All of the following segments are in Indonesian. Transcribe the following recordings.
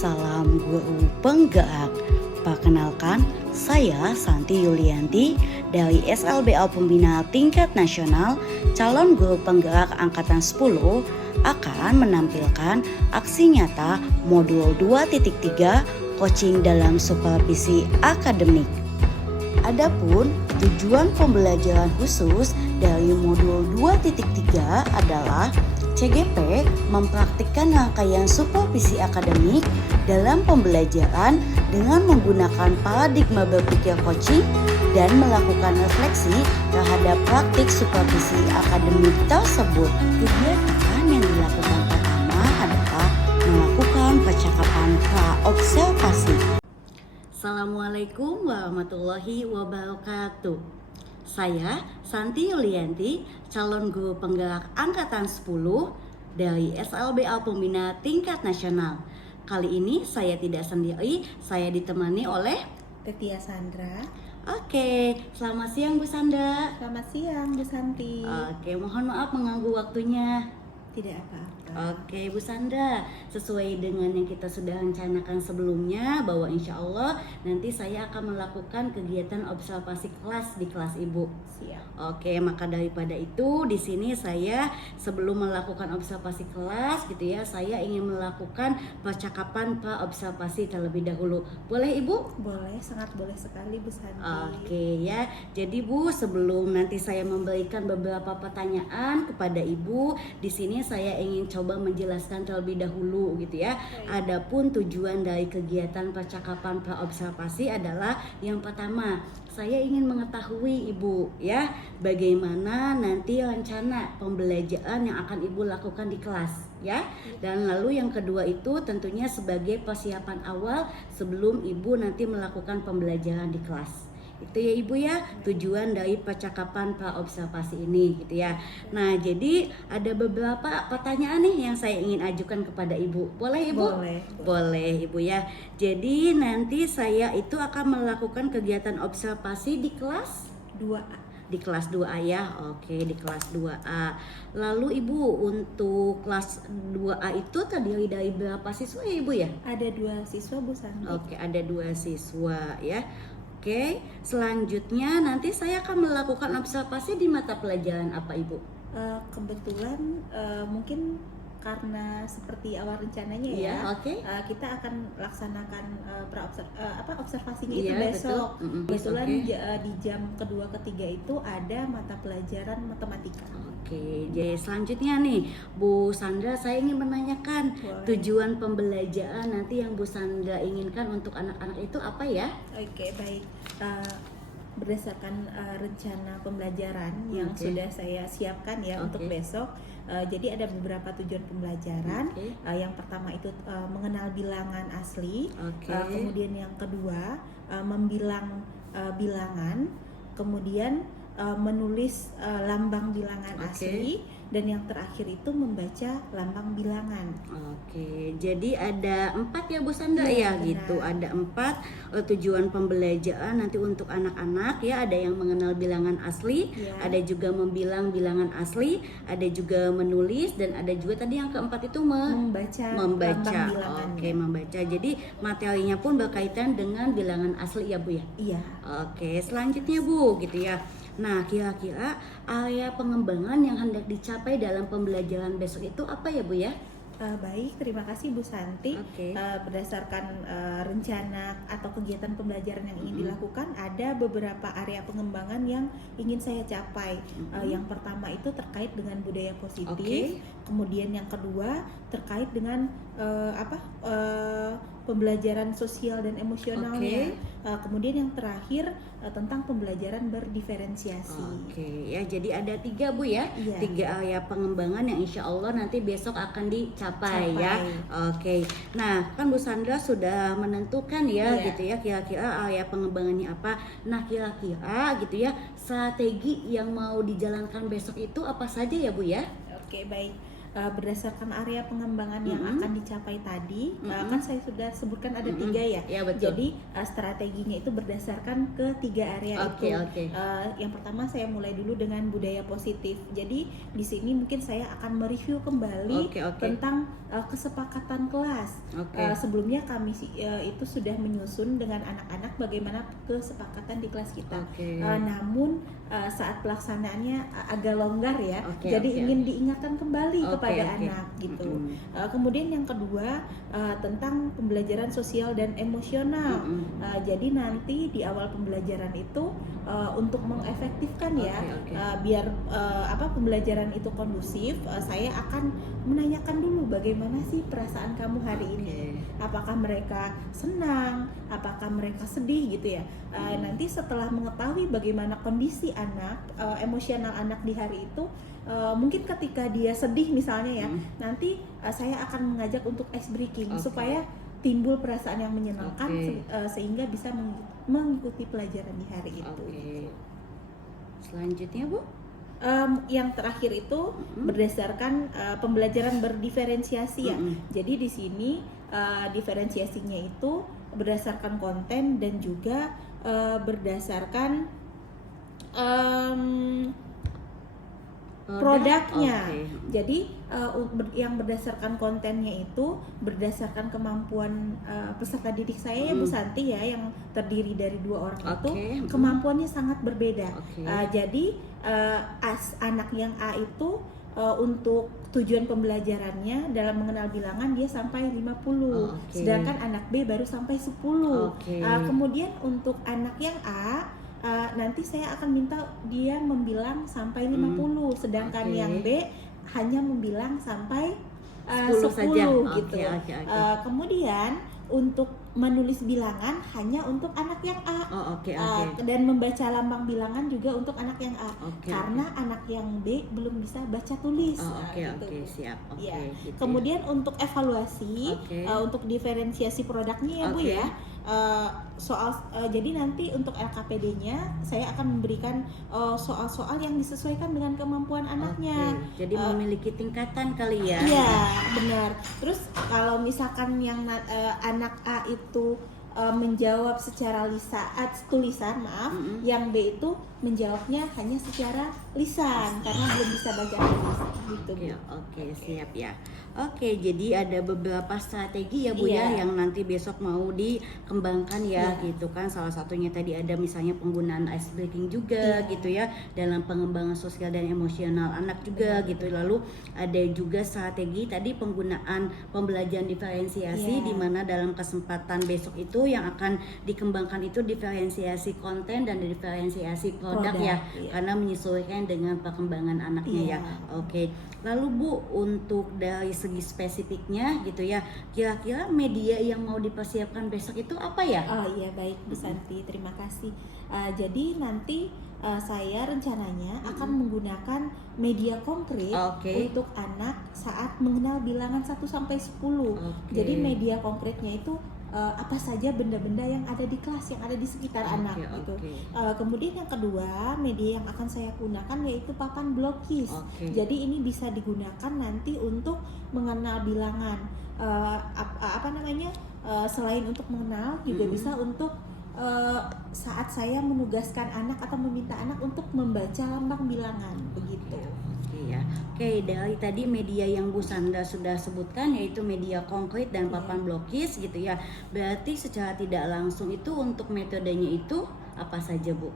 Salam Guru Penggerak. Perkenalkan, saya Santi Yulianti dari SLBA Pembina Tingkat Nasional, calon guru penggerak angkatan 10 akan menampilkan aksi nyata modul 2.3 coaching dalam supervisi akademik. Adapun tujuan pembelajaran khusus dari modul 2.3 adalah CGP mempraktikkan rangkaian supervisi akademik dalam pembelajaran dengan menggunakan paradigma berpikir coaching dan melakukan refleksi terhadap praktik supervisi akademik tersebut. Kegiatan yang dilakukan pertama adalah melakukan percakapan pra-observasi. Assalamualaikum warahmatullahi wabarakatuh. Saya Santi Yulianti, calon guru penggerak angkatan 10 dari SLBA Pembina Tingkat Nasional. Kali ini saya tidak sendiri, saya ditemani oleh Tetia Sandra. Oke, selamat siang Bu Sandra. Selamat siang Bu Santi. Oke, mohon maaf mengganggu waktunya. Tidak apa-apa. Oke Bu Sandra, sesuai dengan yang kita sudah rencanakan sebelumnya bahwa insya Allah nanti saya akan melakukan kegiatan observasi kelas di kelas Ibu. Siap. Oke, maka daripada itu di sini saya sebelum melakukan observasi kelas gitu ya, saya ingin melakukan percakapan pra-observasi terlebih dahulu. Boleh Ibu? Boleh, sangat boleh sekali Bu Santi. Oke ya, jadi Bu sebelum nanti saya memberikan beberapa pertanyaan kepada Ibu, di sini saya ingin coba menjelaskan terlebih dahulu gitu ya. Adapun tujuan dari kegiatan percakapan pra-observasi adalah yang pertama, saya ingin mengetahui Ibu ya, bagaimana nanti rencana pembelajaran yang akan Ibu lakukan di kelas ya. Dan lalu yang kedua itu tentunya sebagai persiapan awal sebelum Ibu nanti melakukan pembelajaran di kelas. Itu ya Ibu ya, tujuan dari percakapan pra-observasi ini gitu ya. Nah, jadi ada beberapa pertanyaan nih yang saya ingin ajukan kepada Ibu. Boleh Ibu? Boleh. Boleh Ibu ya. Jadi nanti saya itu akan melakukan kegiatan observasi di kelas 2A. Di kelas 2A ya. Oke, di kelas 2A. Lalu Ibu untuk kelas 2A itu terdiri dari berapa siswa ya Ibu ya? Ada 2 siswa Bu Santi. Oke, ada 2 siswa ya. Oke, selanjutnya nanti saya akan melakukan observasi di mata pelajaran apa Ibu? Kebetulan mungkin karena seperti awal rencananya Iya, ya, oke. kita akan laksanakan observasinya itu Iya, besok. betul. Kebetulan Oke. di jam kedua ketiga itu ada mata pelajaran matematika. Oke, jadi selanjutnya nih Bu Sandra, saya ingin menanyakan Boleh. tujuan pembelajaran nanti yang Bu Sandra inginkan untuk anak-anak itu apa ya? Oke, baik. Berdasarkan rencana pembelajaran yang Oke. sudah saya siapkan ya Oke. untuk besok. Jadi ada beberapa tujuan pembelajaran. Oke. Yang pertama itu mengenal bilangan asli. Oke. Kemudian yang kedua membilang bilangan. Kemudian menulis lambang bilangan Oke. asli. Dan yang terakhir itu membaca lambang bilangan. Oke, jadi ada 4 ya Bu Sandra ya Iya, gitu. benar. Ada 4 tujuan pembelajaran nanti untuk anak-anak ya. Ada yang mengenal bilangan asli, Iya. ada juga membilang bilangan asli, ada juga menulis, dan ada juga tadi yang keempat itu Membaca membaca. lambang bilangannya. Oke, membaca. Jadi materinya pun berkaitan dengan bilangan asli ya Bu ya. Iya. Oke, selanjutnya Bu gitu ya. Nah, kira-kira area pengembangan yang hendak dicapai dalam pembelajaran besok itu apa ya Bu ya? Baik, terima kasih Bu Santi. Oke. Berdasarkan rencana atau kegiatan pembelajaran yang ingin dilakukan, ada beberapa area pengembangan yang ingin saya capai. Yang pertama itu terkait dengan budaya positif. Oke. Kemudian yang kedua terkait dengan pembelajaran sosial dan emosionalnya. Kemudian yang terakhir tentang pembelajaran berdiferensiasi. Oke ya, jadi ada 3 Bu ya. Iya. 3 area pengembangan yang insya Allah nanti besok akan dicapai ya. Oke. Nah, kan Bu Sandra sudah menentukan ya Iya. gitu ya, kira-kira area pengembangannya apa. Nah, kira-kira gitu ya, strategi yang mau dijalankan besok itu apa saja ya Bu ya? Oke, baik. berdasarkan area pengembangan yang akan dicapai tadi, kan saya sudah sebutkan ada 3 ya. Ya, betul. Jadi strateginya itu berdasarkan ke 3 area Oke, itu. oke. Yang pertama saya mulai dulu dengan budaya positif. Jadi di sini mungkin saya akan mereview kembali Oke. tentang kesepakatan kelas. Oke. Sebelumnya kami itu sudah menyusun dengan anak-anak bagaimana kesepakatan di kelas kita. Oke. Namun saat pelaksanaannya agak longgar ya. Oke, Jadi oke. ingin diingatkan kembali Oke, kepada oke. anak gitu. Kemudian yang kedua tentang pembelajaran sosial dan emosional. Jadi nanti di awal pembelajaran itu untuk mengefektifkan ya, Oke. biar pembelajaran itu kondusif, saya akan menanyakan dulu bagaimana sih perasaan kamu hari ini. Apakah mereka senang, apakah mereka sedih gitu ya. Nanti setelah mengetahui bagaimana kondisi anak, emosional anak di hari itu, mungkin ketika dia sedih misalnya ya, nanti saya akan mengajak untuk ice breaking supaya timbul perasaan yang menyenangkan sehingga bisa mengikuti pelajaran di hari itu. Selanjutnya Bu? Yang terakhir itu berdasarkan pembelajaran berdiferensiasi ya. Jadi di sini diferensiasinya itu berdasarkan konten dan juga berdasarkan produknya. Jadi yang berdasarkan kontennya itu berdasarkan kemampuan peserta didik saya ya Bu Santi ya, yang terdiri dari 2 orang itu kemampuannya sangat berbeda. Jadi anak yang A itu untuk tujuan pembelajarannya dalam mengenal bilangan dia sampai 50, sedangkan anak B baru sampai 10. Kemudian untuk anak yang A nanti saya akan minta dia membilang sampai 50, sedangkan yang B hanya membilang sampai 10 saja. gitu. Kemudian untuk menulis bilangan hanya untuk anak yang A. Dan membaca lambang bilangan juga untuk anak yang A. Karena anak yang B belum bisa baca tulis. Siap. Gitu. Kemudian untuk evaluasi, untuk diferensiasi produknya ya Bu ya. Jadi nanti untuk LKPD-nya saya akan memberikan soal-soal yang disesuaikan dengan kemampuan anaknya. Jadi memiliki tingkatan kali ya. Iya, benar. Terus kalau misalkan yang anak A itu menjawab secara tulisan, yang B itu menjawabnya hanya secara lisan karena belum bisa baca tulis gitu. Siap ya. Jadi ada beberapa strategi ya Bu ya yang nanti besok mau dikembangkan ya gitu kan. Salah satunya tadi ada misalnya penggunaan ice breaking juga gitu ya, dalam pengembangan sosial dan emosional anak juga gitu. Lalu ada juga strategi tadi penggunaan pembelajaran diferensiasi di mana dalam kesempatan besok itu yang akan dikembangkan itu diferensiasi konten dan diferensiasi produk ya, karena menyesuaikan dengan perkembangan anaknya ya. Lalu Bu, untuk dari segi spesifiknya gitu ya, kira-kira media yang mau dipersiapkan besok itu apa ya? Baik Bu Santi, terima kasih. Jadi nanti saya rencananya akan menggunakan media konkret untuk anak saat mengenal bilangan 1 sampai 10. Jadi media konkretnya itu apa saja benda-benda yang ada di kelas, yang ada di sekitar anak gitu. Kemudian yang kedua, media yang akan saya gunakan yaitu papan blokis. Jadi ini bisa digunakan nanti untuk mengenal bilangan. Selain untuk mengenal juga bisa untuk saat saya menugaskan anak atau meminta anak untuk membaca lambang bilangan begitu. Dari tadi media yang Bu Sandra sudah sebutkan yaitu media konkret dan papan blokis gitu ya. Berarti secara tidak langsung itu untuk metodenya itu apa saja Bu?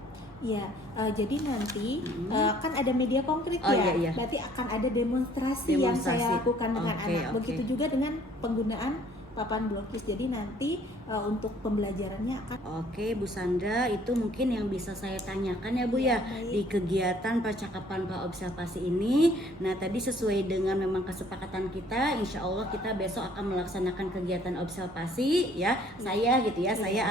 Jadi nanti kan ada media konkret berarti akan ada demonstrasi yang saya lakukan dengan anak. Begitu juga dengan penggunaan papan blokis. Jadi nanti untuk pembelajarannya akan Bu Sandra, itu mungkin yang bisa saya tanyakan ya Bu ya di kegiatan percakapan praobservasi ini. Nah tadi sesuai dengan memang kesepakatan kita, insya Allah kita besok akan melaksanakan kegiatan observasi ya. Saya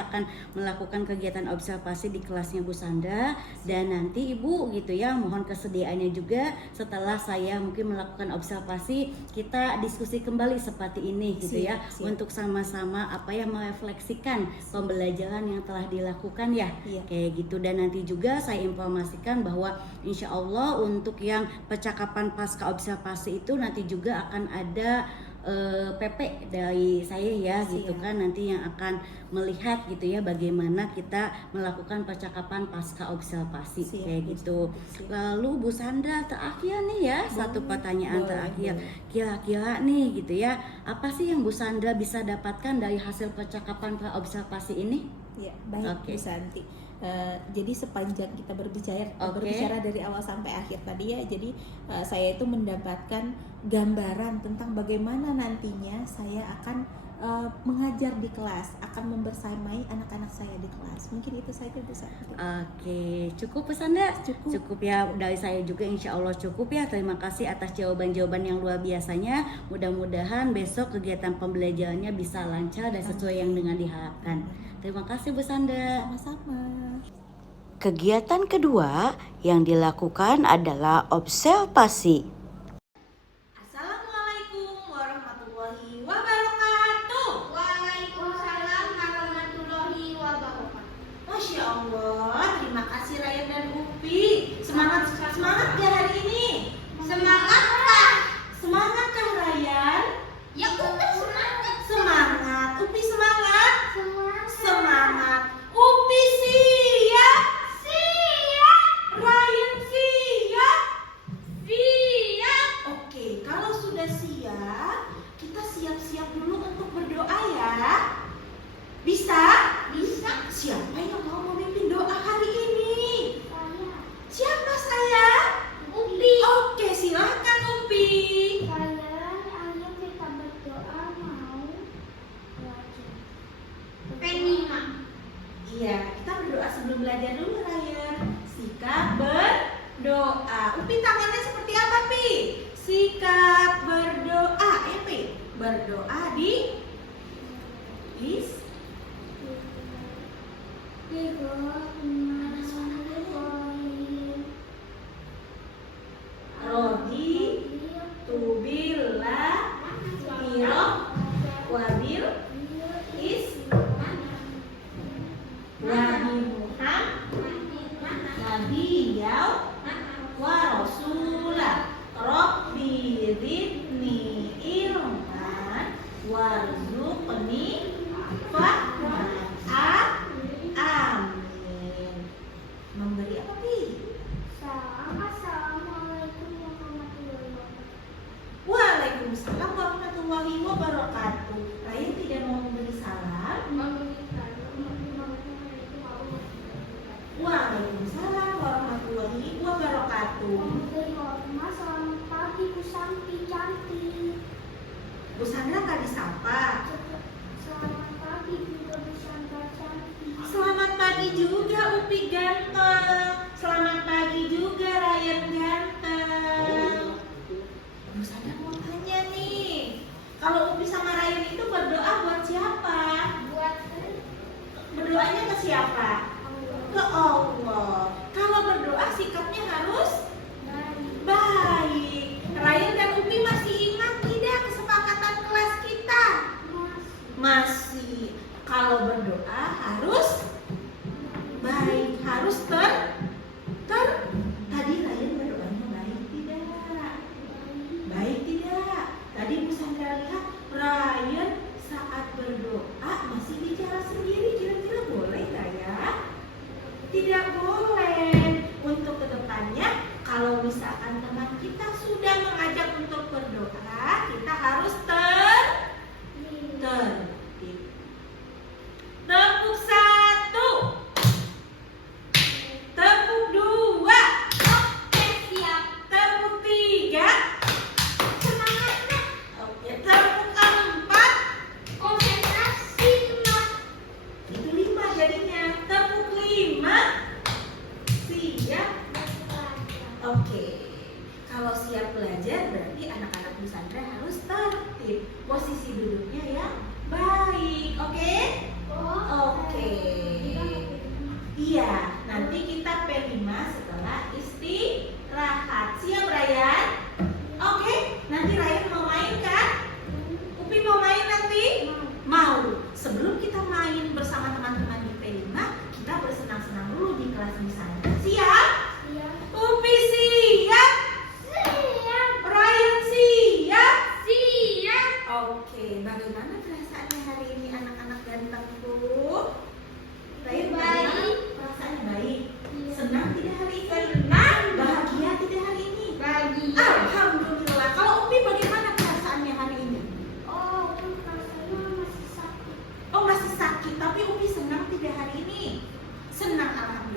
akan melakukan kegiatan observasi di kelasnya Bu Sandra, dan nanti Ibu gitu ya mohon kesediaannya juga setelah saya mungkin melakukan observasi kita diskusi kembali seperti ini gitu ya. untuk sama-sama merefleksikan pembelajaran yang telah dilakukan ya. Kayak gitu. Dan nanti juga saya informasikan bahwa insya Allah untuk yang percakapan pasca observasi itu nanti juga akan ada PP dari saya ya. Gitu kan, nanti yang akan melihat gitu ya bagaimana kita melakukan percakapan pasca observasi kayak gitu. Lalu Bu Sandra terakhir nih ya, satu pertanyaan terakhir. Kira-kira nih gitu ya, apa sih yang Bu Sandra bisa dapatkan dari hasil percakapan observasi ini? Ya, baik Bu Santi. Jadi sepanjang kita berbicara dari awal sampai akhir tadi ya, jadi saya itu mendapatkan gambaran tentang bagaimana nantinya saya akan mengajar di kelas, akan membersamai anak-anak saya di kelas. Mungkin itu saja Bu Santi. Oke, cukup Bu Sandra? Cukup ya, dari saya juga insya Allah cukup ya. Terima kasih atas jawaban-jawaban yang luar biasanya. Mudah-mudahan besok kegiatan pembelajarannya bisa lancar dan sesuai yang dengan diharapkan. Terima kasih Bu Sandra. Sama-sama. Kegiatan kedua yang dilakukan adalah observasi. Assalamualaikum warahmatullahi wabarakatuh. Waalaikumsalam warahmatullahi wabarakatuh. Masya Allah, terima kasih Ryan dan Upi. Semangat gak hari ini? Semangat Kak. Semangat kah Ryan? Ya udah semangat. Semangat. Upi semangat? Semangat. Upi siap? Siap. Ryan siap? Siap. Oke, kalau sudah siap, kita siap-siap dulu untuk berdoa ya. Bisa? Bisa. Siapa yang mau memimpin doa hari ini? Saya. Siapa saya? Upi. Oke, silakan Upi. Ayo kita berdoa mau belajar. Penima. Iya, kita berdoa sebelum belajar dulu Ryan. Sikap berdoa. Upi tangannya seperti apa Pi? Sikap berdoa. Pi, berdoa di Rodi Tubila Tiro Wabil Is Nabi Muhammad Nabi Yau Wa Rasulah Rabbi Ridni Ilman Warzuqni Fahman Amin. Memberi apa Pi? Assalamualaikum warahmatullahi wabarakatuh. Waalaikumsalam warahmatullahi wabarakatuh. Ryan tidak mau memberi salam. Waalaikumsalam warahmatullahi wabarakatuh. Selamat pagi Bu Santi cantik. Bu Sandra tadi sapa. Selamat pagi juga Bu Sandra cantik. Selamat pagi juga Upi ganteng. Selamat pagi juga Ryan ganteng. Bu Sandra mau tanya nih, kalau Upi sama Ryan itu berdoa buat siapa? Buat Berdoanya ke siapa? Ke Allah. Kalau berdoa sikapnya harus baik. Ryan dan Upi masih ingat tidak kesepakatan kelas kita? Masih. Kalau berdoa harus baik, harus tadi Ryan berdoanya baik tidak? Baik tidak? Tadi Bu Sandra lihat Ryan saat berdoa masih bicara sendiri. Kira-kira boleh nggak ya? Tidak boleh. Untuk kedepannya, kalau misalkan teman kita sudah mengajak untuk berdoa, kita harus tertib. Tepuk 1, tepuk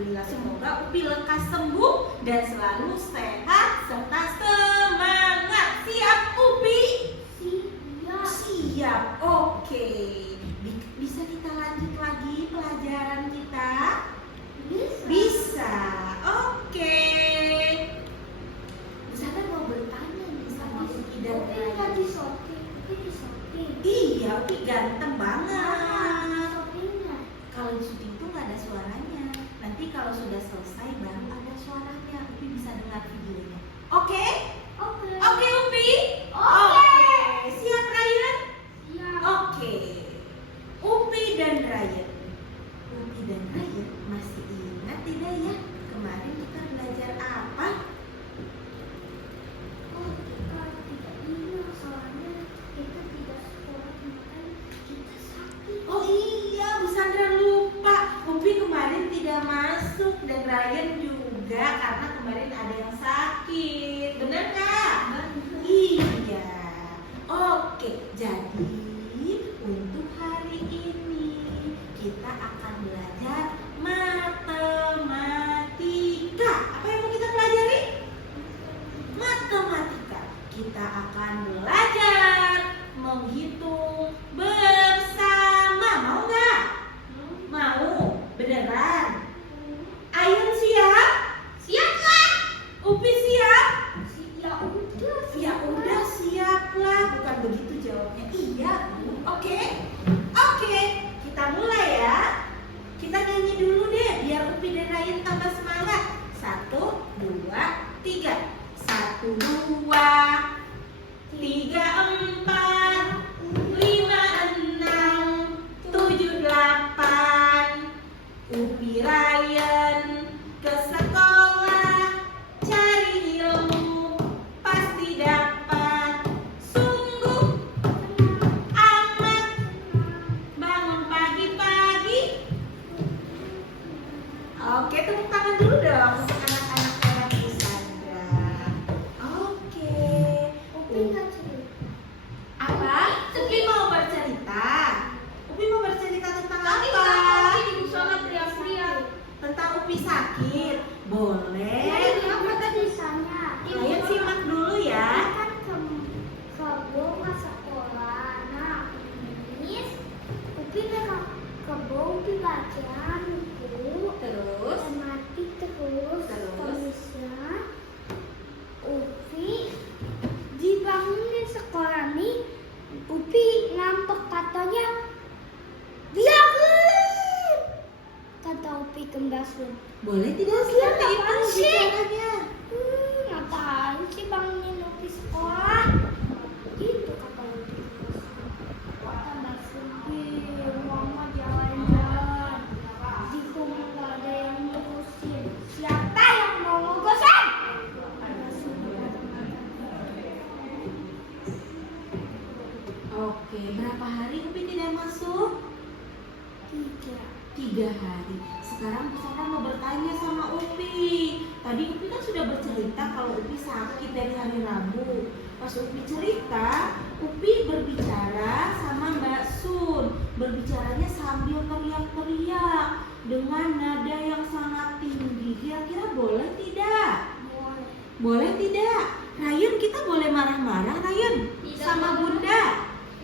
Alhamdulillah, semoga Upi lekas sembuh dan selalu sehat serta semangat. Siap Upi? Siap. Siap, oke. Bisa kita lanjut lagi pelajaran kita? Bisa, oke. Saya mau bertanya nih sama Upi dan Upi Ryan. lagi shopping. Upi di shopping. Iya, Upi ganteng banget. Shoppingnya. Kalau di syuting tuh nggak ada suaranya. Nanti kalau sudah selesai baru ada suaranya. Upi bisa dengar videonya. Oke? Oke. Oke, Upi? Oke. Siap, Ryan? Siap. Oke. Upi dan Ryan. Upi dan Ryan masih ingat tidak ya? Kemarin kita belajar apa? Oh, kita tidak ingat soalnya kita tidak sekolah kemarin kita sakit. Oh iya, Bu Sandra lupa. Upi kemarin tidak masuk dan Ryan juga karena kemarin ada yang sakit. Benar Kak? Iya. Oke, jadi untuk hari ini kita akan belajar matematika. Apa yang mau kita pelajari? Matematika. Kita akan belajar menghitung bersama. Mau nggak? Mau? Beneran? Ayun siap? Siap lah. Upi siap? Ya udah. Ya udah siap lah. Bukan begitu jawabnya. Iya Bu. Oke. Oke. Kita mulai ya. Kita nyanyi dulu deh biar Upi dan Ryan tambah semangat. 1, 2, 3. 1, 2, 3, 4, 5, 6, 7, 8. Upi Ryan ke sekolah cari ilmu pasti dapat. Sungguh amat bangun pagi-pagi. Oke, tepuk tangan dulu dong untuk anak-anak kelas Bu Sandra. Oke. Upi nggak cerita. Apa? Upi mau bercerita? Upi mau bercerita tentang Tadi apa? di musola teriak-teriak. Tentang Upi sakit? Boleh. Apa tadi sana? Ryan simak dulu ya. Kan kebo ke sekolah. Nah, Miss, Upi memang kebo, Upi baca buku. Terus? Mati terus. Terusnya Upi dibangunin sekolah nih. Upi ngambek katanya biarin. Kata Upi kembasun. Boleh tidak Iya, seperti itu apaan sih? bicaranya? Ngapain sih bangunin Upi sekolah? Gitu kata Upi. Kata Upi, mama jalan-jalan. Di rumah nggak ada yang ngurusin. Siapa yang mau ngurusin? Oke, berapa hari Upi tidak masuk? 3 hari. Sekarang Bu Sandra mau bertanya sama Upi. Tadi Upi kan sudah bercerita kalau Upi sakit dari hari Rabu. Pas Upi cerita, Upi berbicara sama Mbak Sun. Berbicaranya sambil teriak-teriak dengan nada yang sangat tinggi. Kira-kira boleh tidak? Boleh. Boleh tidak? Ryan, kita boleh marah-marah Ryan? Tidak Sama boleh. Bunda?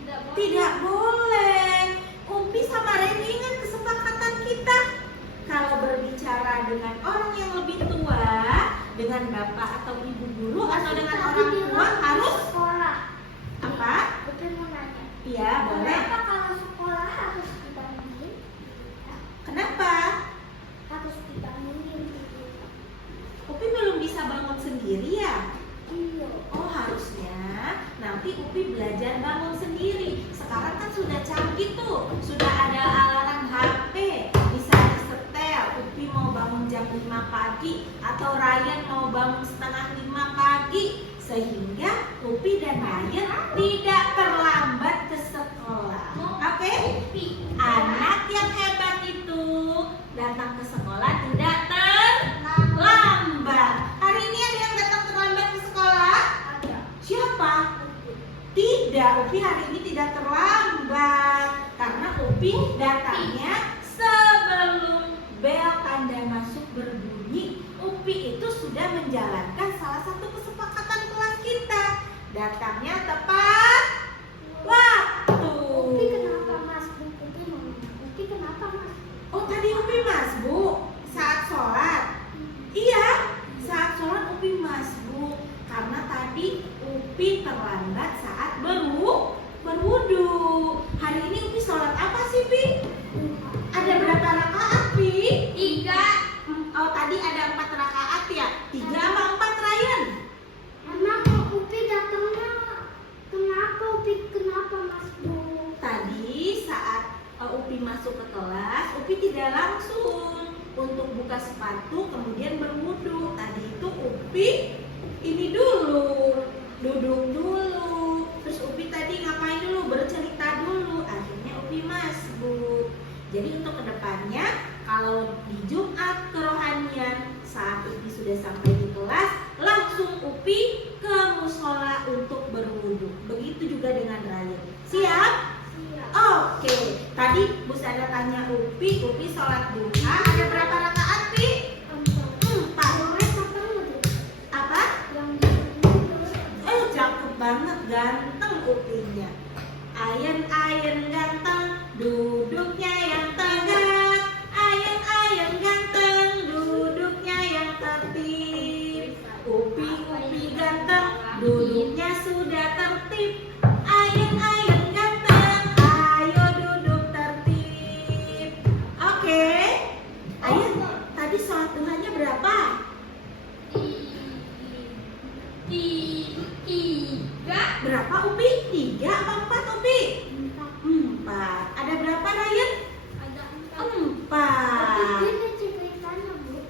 Tidak boleh. Tidak boleh. Upi sama Ryan ingat kesepakatan kita. Kalau berbicara dengan orang yang lebih tua, dengan bapak atau ibu guru atau dengan orang tua harus sekolah. apa? Upi mau nanya. Iya, boleh. Kenapa kalau sekolah harus dibangunin? Kenapa? Harus dibangunin. Upi belum bisa bangun sendiri ya? Iya. Oh, harusnya nanti Upi belajar bangun sendiri. Sekarang kan sudah canggih tuh, sudah ada alarm HP, bisa disetel. Upi mau bangun jam 5 pagi atau Ryan mau bangun setengah 5 pagi, sehingga Upi dan Ryan tidak terlambat ke sekolah. Oke? Anak yang hebat itu datang ke sekolah tidak terlambat. Hari ini ada yang datang terlambat ke sekolah? Ada. Siapa? Tidak, Upi hari ini tidak terlambat karena Upi datangnya sebelum bel tanda masuk berbunyi, Upi itu sudah menjalankan salah satu kesepakatan kelas kita. Datangnya tepat waktu. Upi kenapa mas? Upi mau. Upi kenapa mas? Oh tadi Upi masbuk saat sholat. Iya, saat sholat Upi masbuk karena tadi Upi terlambat saat berwudu. Hari ini Upi sholat apa sih Pi? Ada berapa rakaat Pi? 3. Oh tadi ada 4 rakaat ya? 3 apa 4 Ryan? Emang Upi datangnya kenapa? Upi kenapa mas bu? Tadi saat Upi masuk ke kelas, Upi tidak langsung untuk buka sepatu kemudian berwudu. Tadi itu Upi ini dulu, duduk dulu. Terus Upi tadi ngapain dulu? Bercerita dulu. Akhirnya Upi masbuk. Jadi untuk kedepannya kalau di Jumat kerohanian saat Upi sudah sampai di kelas, langsung Upi ke musola untuk berwudu. Begitu juga dengan Ryan. Siap? Siap. Oke. Tadi Bu Sandra tanya Upi sholat duha ada berapa rakaat Pi? 4. Apa? Cakep banget, ganteng Upinya. Ayen ganteng, duduknya yang tegak. Ayen ganteng, duduknya yang tertib. Upi ganteng, duduknya sudah tertib. Ayen ganteng, ayo duduk tertib. Oke. Ayen, tadi sholat duhanya berapa? 3. Berapa Upi? 3 apa 4 Upi? 4. Ada berapa Ryan? Ada 4. Ini ceritanya bu.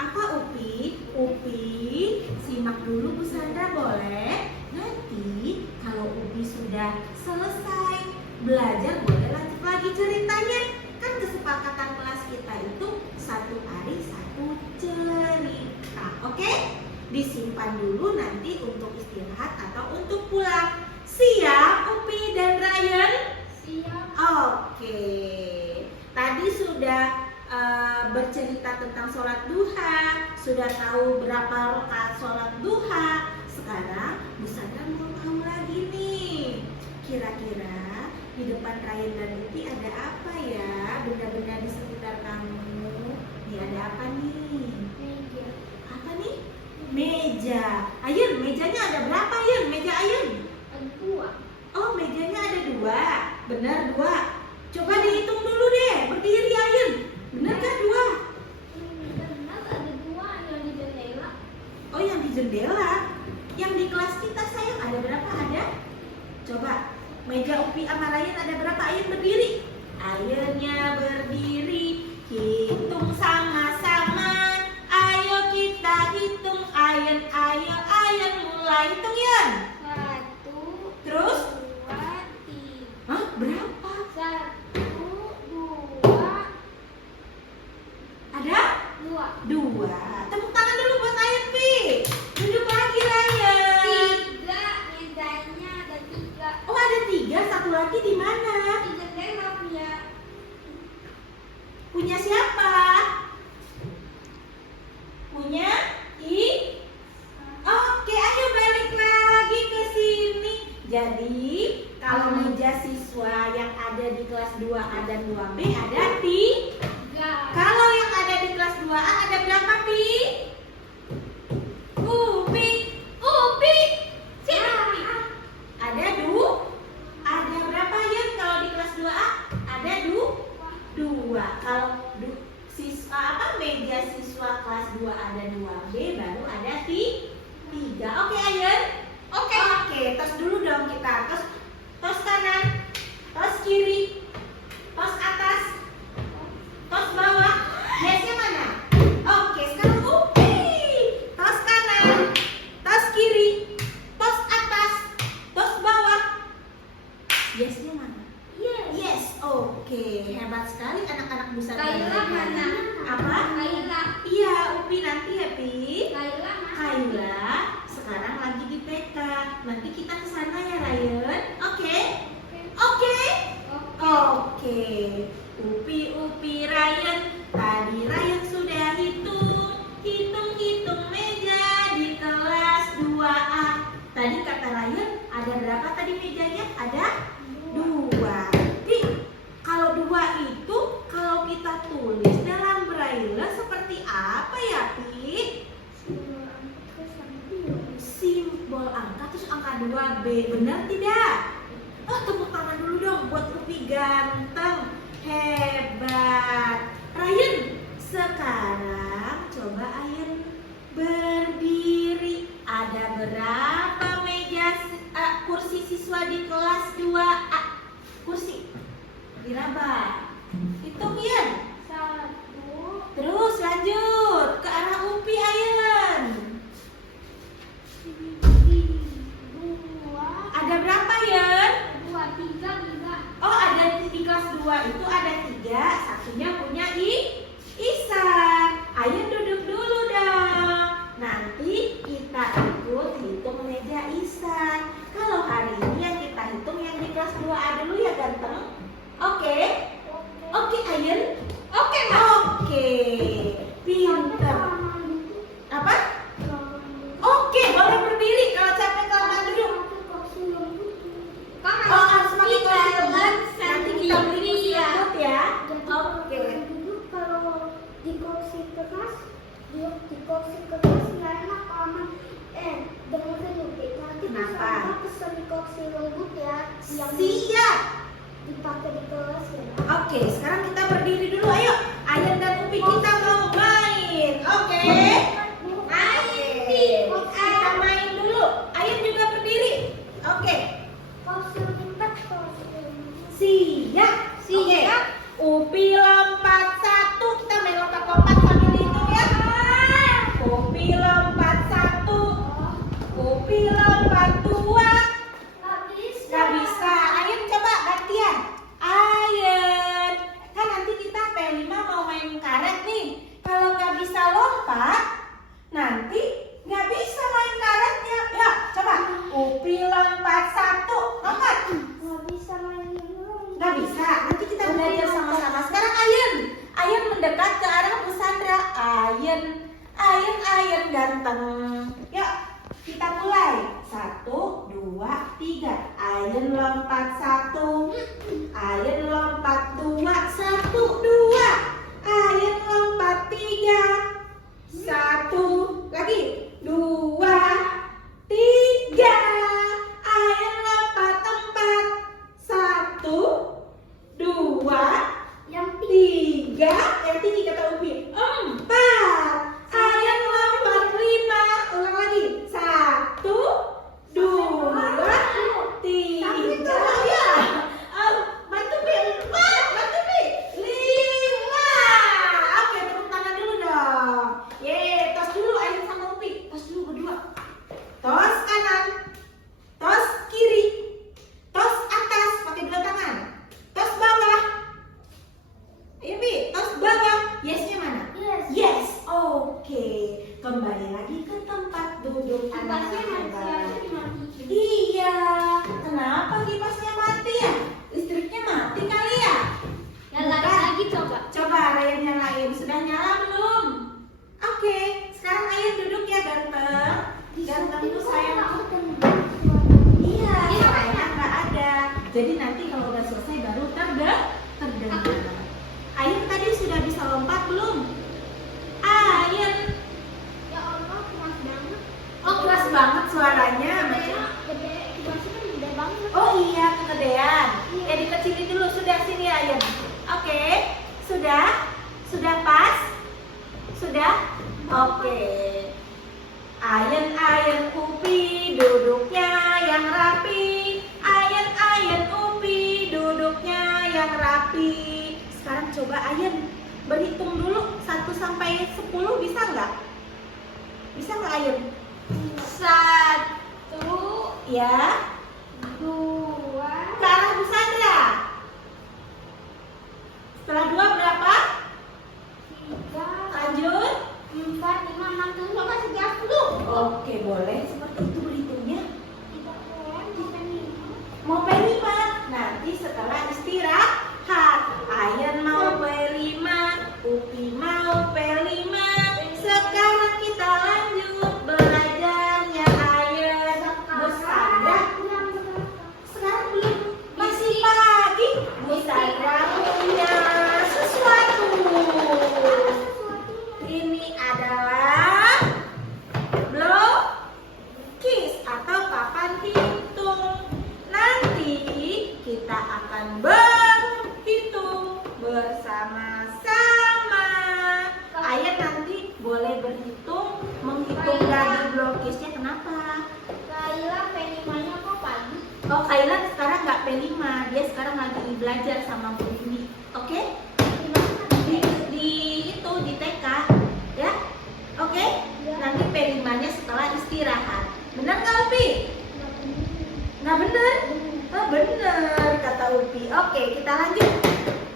Apa Upi? Upi simak dulu Bu Sandra boleh? Nanti kalau Upi sudah selesai belajar boleh lanjut lagi ceritanya. Kan kesepakatan kelas kita itu 1 hari 1 cerita. Oke? Disimpan dulu nanti untuk istirahat atau untuk pulang. Siap Upi dan Ryan? Siap. Oke. Tadi sudah bercerita tentang sholat duha, sudah tahu berapa rakaat sholat duha. Sekarang Bu Sandra mau tahu lagi nih, kira-kira di depan Ryan dan Upi ada apa ya? Benda-benda di sekitar kamu. Nih ada apa nih? Meja. Apa nih? Meja. Ayun, mejanya ada berapa Ayun? Meja Ayun? Ada 2. Oh, mejanya ada 2. Benar 2. Coba dihitung dulu deh. Berdiri Ayun. Benar kan 2? Benar ada 2 yang di jendela. Oh, yang di jendela. Yang di kelas kita sayang ada berapa? Ada? Coba. Meja Upi sama Ryan ada berapa? Ayun berdiri. Ayunnya berdiri. Hitung sama-sama. Ayo kita hitung. Ayun mulai hitung Yun. 1. Terus? 2. 3. Hah? Berapa? 1. 2. Ada? 2. Tepuk tangan dulu buat Ayun Pi. Duduk lagi Ryan. 3. Mejanya ada 3. Oh ada 3, satu lagi di mana? Di jendela punya. Punya siapa? Punya Oke, ayo balik lagi ke sini. Jadi, kalau meja siswa yang ada di kelas 2A dan 2B ada 3. Kalau yang ada di kelas 2A ada berapa, Pi? Upi. Siapa, Pi? Ada 2. Ada berapa ya kalau di kelas 2A? Ada 2. Kalau meja siswa kelas 2A dan 2B baru ada 3. Oke, Ayun? Oke, tos dulu dong kita. Tos kanan, tos kiri, tos atas, tos bawah. Biasanya mana? Oke, sekarang Upi. Tos kanan, tos kiri, tos atas, tos bawah. Biasanya mana? Yes. Oke, hebat sekali anak-anak Bu Sandra. Kaila mana? Apa? Kaila. Iya, Upi nanti ya, Pi. Kaila mana? Kaila sekarang lagi di PK. Nanti kita ke sana ya, Ryan. Oke? Oke. Oh, Oke, Upi Ryan. Tadi Ryan sudah hitung meja di kelas 2A. Tadi kata Ryan ada berapa tadi mejanya? Ada 2. Pi, kalau 2 itu kalau kita tulis dalam braille seperti apa ya, Pi? Simbol angka terus angka 2B. Benar tidak? Oh, tepuk tangan dulu dong buat Upi ganteng. Hebat. Ryan, sekarang coba Ayan berdiri. Ada berapa kursi siswa di kelas 2A? Kursi. Diraba. Hitung Yan. 1, Terus lanjut ke arah Upi Ayan. 2, Ada berapa Yan? 3. Oh, ada di kelas 2 itu ada 3. Satunya punya Isan. Ayo duduk dulu dong. Nanti kita ikut hitung meja Isan. Kalau hari ini yang kita hitung yang di kelas 2A dulu ya ganteng. Oke? Oke Ayan? Oke Mak? Oke. Pinter. Apa? Oke, boleh berdiri. Kalau capek kelamaan duduk. Oh, harus pakai kursi lembut. Nanti kita beli kursi lembut ya. Oke. Kalau di kursi keras, nggak enak aman. Dengerin Upi, nanti Kenapa? bisa pesen kursi lembut ya, yang Siap. dipakai di kelas ya. Oke, sekarang kita berdiri dulu. Ayo, Ayan dan Upi kita mau main. Oke. Main. Kita main dulu. Ayan juga berdiri. Oke. Kursi lembut, Siap. Siap. Upi lompat 1. Kita main lompat-lompat sambil dihitung ya. Upi lompat 1. Upi lompat 2. Gak bisa. Ayan coba gantian. Ayan. Kan nanti kita P5 mau main karet nih. Kalau gak bisa lompat, nanti gak bisa main karetnya. Ya, coba. Upi lompat 1. Lompat. nggak bisa main Gak bisa. Nanti kita belajar sama-sama. Sekarang Ayan. Ayan mendekat ke arah Bu Sandra. Ayan ganteng. Yuk, kita mulai. 1, 2, 3. Ayan lompat 1. Ayan lompat 2. 1, 2. Ayan lompat 3. 1. Lagi. 2, 3. Ayan lompat 4. 1, 2, yang 3. Yang tinggi kata Upi. 4. Ayan lompat 5. Ulang lagi. 1, 2, 3. Ya. Bantu Pi. 4. Bantu Pi. 5. Oke, tepuk tangan dulu dong. Yeay, tos dulu Ayan sama Upi. Tos dulu berdua. Tos kanan. Tos kiri. Tos atas pakai 2 tangan. Tos bawah. Ayo Pi, tos bawah. Yes-nya mana? Yes. Yes. Oke. Kembali lagi ke tempat duduk Kipasnya anak-anak. dimatiin. Iya. Kenapa kipasnya mati ya? Listriknya mati kali ya? Nyalain Bukan. lagi coba. Coba Ryan nyalain. Sudah nyala belum? Oke. Sekarang Ayan duduk ya ganteng. Ganteng tuh sayang. Iya, sayangnya nggak ada. Jadi nanti kalau udah selesai baru terdengar. Ayan tadi sudah bisa lompat belum? Ayan. Ya Allah, keras banget. Oh, keras banget suaranya. Gede, kipasnya kan gede banget. Oh iya, kegedean. Ya dikecilin dulu. Sudah sini Ayan. Oke. Sudah? Sudah pas? Sudah? Oke. Ayan Upi duduknya yang rapi. Ayan Upi duduknya yang rapi. Sekarang coba Ayan berhitung dulu 1 sampai 10 bisa nggak? Bisa nggak Ayan? 1, Ya. 2, Ke arah Bu Sandra. Setelah 2 berapa? 3, Lanjut. 4, 5, 6, 7, sampai 30. Oke, boleh seperti itu berhitungnya. 30, 5. Mau P5 nanti setelah istirahat. bersama-sama. Ayah nanti boleh menghitung dadu blokisnya. Kenapa? Kaila penimanya kok pagi? Oh, Kaila sekarang nggak P5, dia sekarang lagi belajar sama Bu Ini. Oke? Di TK, ya? Oke? Nanti P5-nya setelah istirahat. Benar nggak Upi? Nggak bener? Oh, bener kata Upi. Oke, kita lanjut.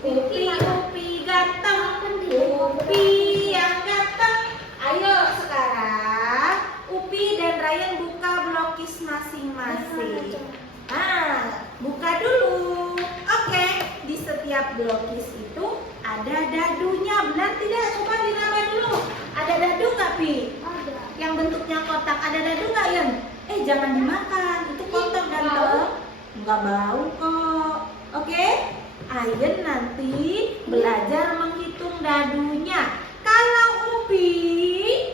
Upi ganteng, Upi yang ganteng. Ayo sekarang Upi dan Ryan buka blokis masing-masing. Buka dulu. Oke, di setiap blokis itu ada dadunya. Benar tidak? Coba diraba dulu. Ada dadu nggak, Pi? Ada. Yang bentuknya kotak. Ada dadu nggak, Yan? Jangan dimakan. Itu kotak ganteng. Nggak bau kok. Oke? Ayen nanti belajar menghitung dadunya. Kalau Upi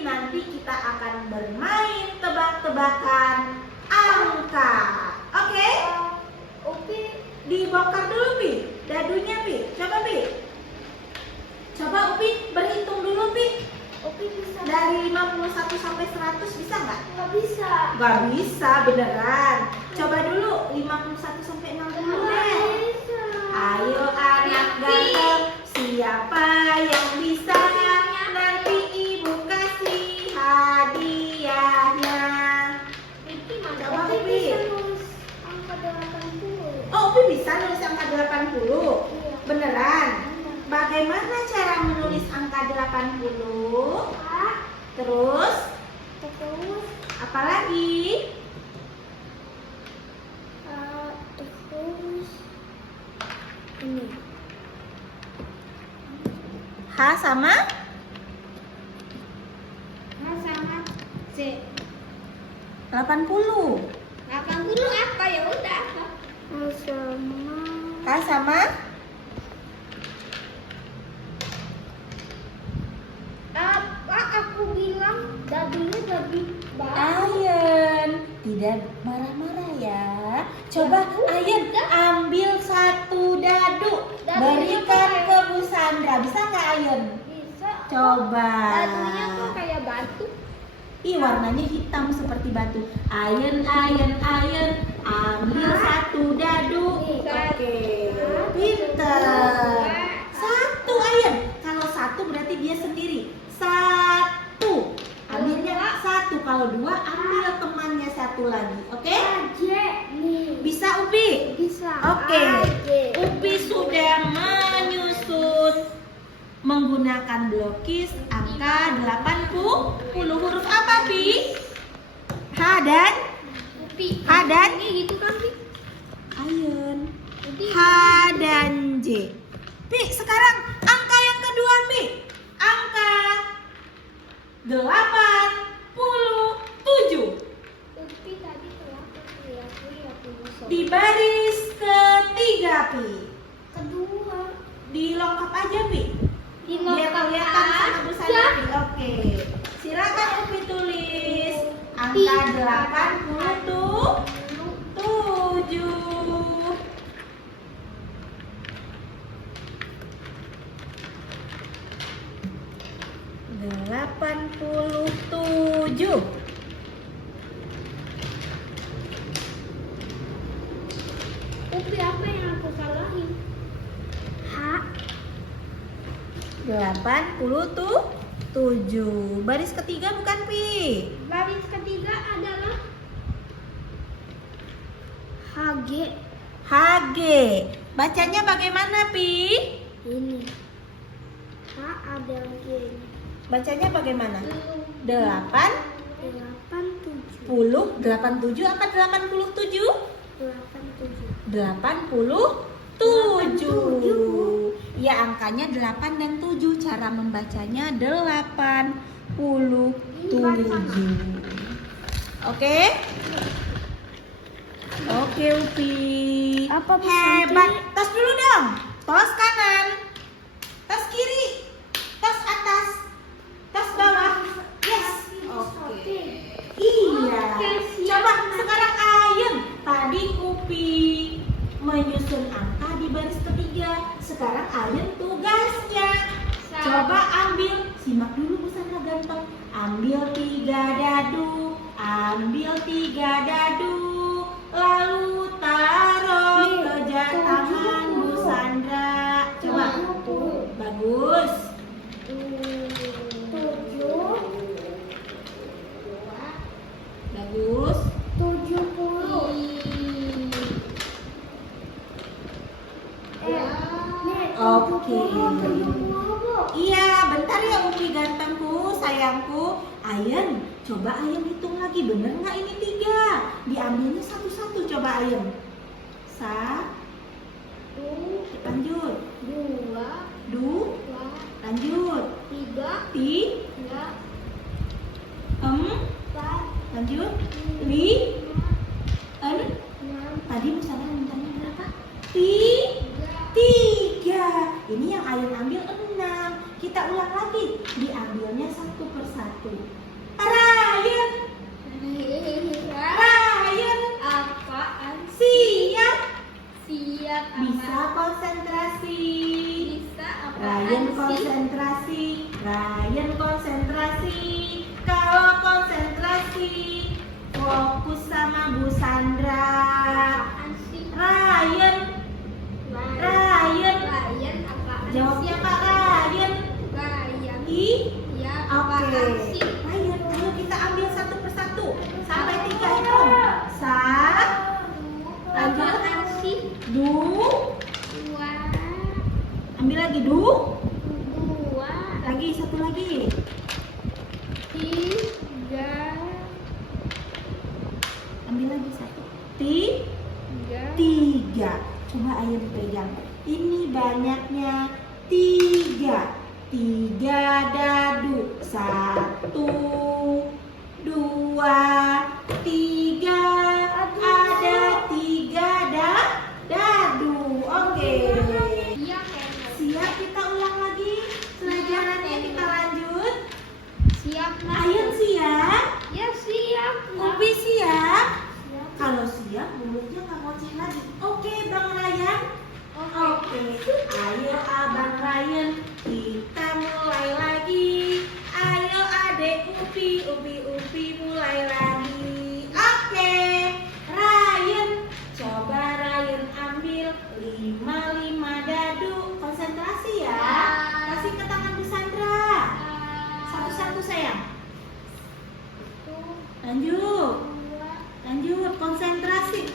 nanti kita akan bermain tebak-tebakan angka. Oke? Upi Dibongkar dulu, Pi. Dadunya, Pi. Coba, Pi. Coba Upi berhitung dulu, Pi. Upi bisa. Dari 51 sampai 100 bisa nggak? Nggak bisa. Nggak bisa, beneran. Coba dulu 51 sampai 60. Nggak bisa. Ayo anak ganteng, siapa yang bisa? Nanti ibu kasih hadiahnya. Upi mana? Coba, Upi Upi. bisa nulis angka 80. Oh, Upi bisa nulis angka 80? Iya. Beneran? Bagaimana cara menulis angka 80? Kak, Terus, terus apa lagi? terus ini. H sama? Nah, sama C. 80. 80 apa ya udah apa? Sama K sama? apa aku bilang dadunya lebih baik. Ayen, tidak marah-marah ya. Coba Ayen ambil satu dadu, berikan ke Bu Sandra. Bisa nggak Ayen? Bisa. Coba. Dadunya kok kayak batu. Ih, warnanya hitam seperti batu. Ayen, ambil satu dadu. Oke, pinter. Satu Ayen. Kalau satu berarti dia sendiri. Satu. Ambilnya satu. Kalau dua, ambil temannya satu lagi. Oke? Aja nih. Bisa Upi? Bisa. Oke. Aja. Upi sudah menyusun menggunakan blokis angka 80. Huruf apa, Pi? H dan? Upi. H dan? Ini gitu kan, Pi? Ayen. Upi. H dan J. Pi, sekarang angka yang kedua, Pi. Angka 87. Upi tadi telah aku Di baris ketiga, Pi. kedua. Dilengkap aja, Pi. Dilengkap Biar kelihatan sama Bu Sandra, aja. Pi. Oke. Silakan Upi tulis angka 87. 87. Upi apa yang aku salahin? H. 87. Baris ketiga bukan, Pi? Baris ketiga adalah HG. HG. Bacanya bagaimana, Pi? Ini. H ada G. Bacanya bagaimana? 87. 87 apa 87? 87. 87. Ya, angkanya 8 dan 7. Cara membacanya 87. Oke? Oke, Upi. Apa, Bu Hebat. Santi? Tos dulu dong. Tos kanan. Tos kiri. Tos atas. Tos bawah. Yes. Oke. Iya. Coba sekarang Ayen. Tadi Upi menyusun angka di baris ketiga. Sekarang Sekarang Ayun tugasnya. Coba ambil, simak dulu Bu Sandra gampang. Ambil 3 dadu, ambil 3 dadu, lalu taruh ke tangan Bu Sandra. Coba, bagus. 7 Bagus. 70. Oke. Iya, bentar ya Upi gantengku, sayangku. Ayun, coba Ayun hitung lagi, bener nggak ini 3? Diambilnya satu-satu, coba Ayun. 1, lanjut. 2, lanjut. 3, lanjut. 5, tadi misalnya mintanya berapa? 3. Ini yang Ayun ambil 6. Kita ulang lagi. Diambilnya satu persatu. Ryan, Apaan? siap. Siap Bisa konsentrasi. Bisa Ryan konsentrasi. Ryan konsentrasi. Kalau konsentrasi, fokus sama Bu Sandra. Apaan sih? Ryan, Apaan jawabnya sih? Kak Ryan. Ryan. Ya, Oke. apaan sih? Ryan, ayo kita ambil satu persatu sampai 3 hitung. 1, Apaan sih? 2, 2, ambil lagi 2, 2, lagi satu lagi. 3, Ambil lagi satu. 3. 3. Coba Ayo pegang. Ini banyaknya 3. 3 dadu. 1, 2, 3. Ada 3 dadu. Oke. Iya, kayak Siap, kita ulang lagi. Pelajarannya kita lanjut. siap, Mas. Ayun siap. Ya, siap, Mas. Upi siap. Siap. Kalau siap, mulutnya nggak ngoceh lagi. Oke, Bang Ryan. Oke. Ayo Abang Ryan, kita mulai lagi. Ayo Adek Upi mulai lagi. Oke. Ryan, coba Ryan ambil 5 dadu. Konsentrasi ya. Kasih ke tangan Bu Sandra. Satu-satu sayang. Lanjut. Lanjut, konsentrasi.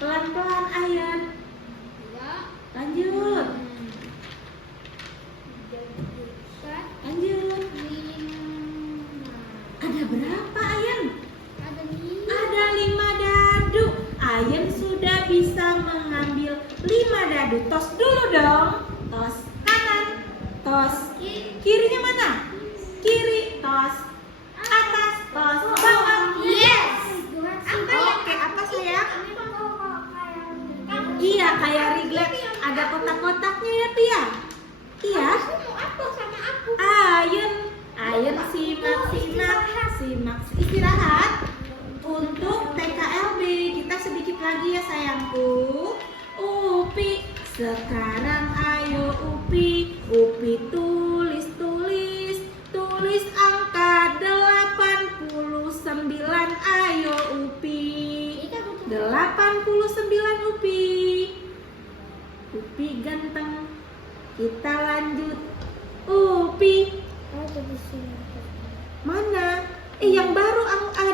Pelan-pelan Ayun. Lanjut. Lanjut. Ada berapa Ayun? Ada 5 dadu. Ayun sudah bisa mengambil 5 dadu. Tos dulu dong. Tos kanan. Tos kirinya mana? Kiri. Tos atas. Tos bawah. Yes. Oke, apa sayang? Iya, kayak Riglet. Ada kotak-kotaknya ya, Pia? Iya. Ayun simak istirahat untuk TKLB. Kita sedikit lagi ya sayangku. Upi, sekarang ayo Upi tulis angka 89. Ayo Upi. 89 Upi ganteng. Kita lanjut. Upi, mana? Yang baru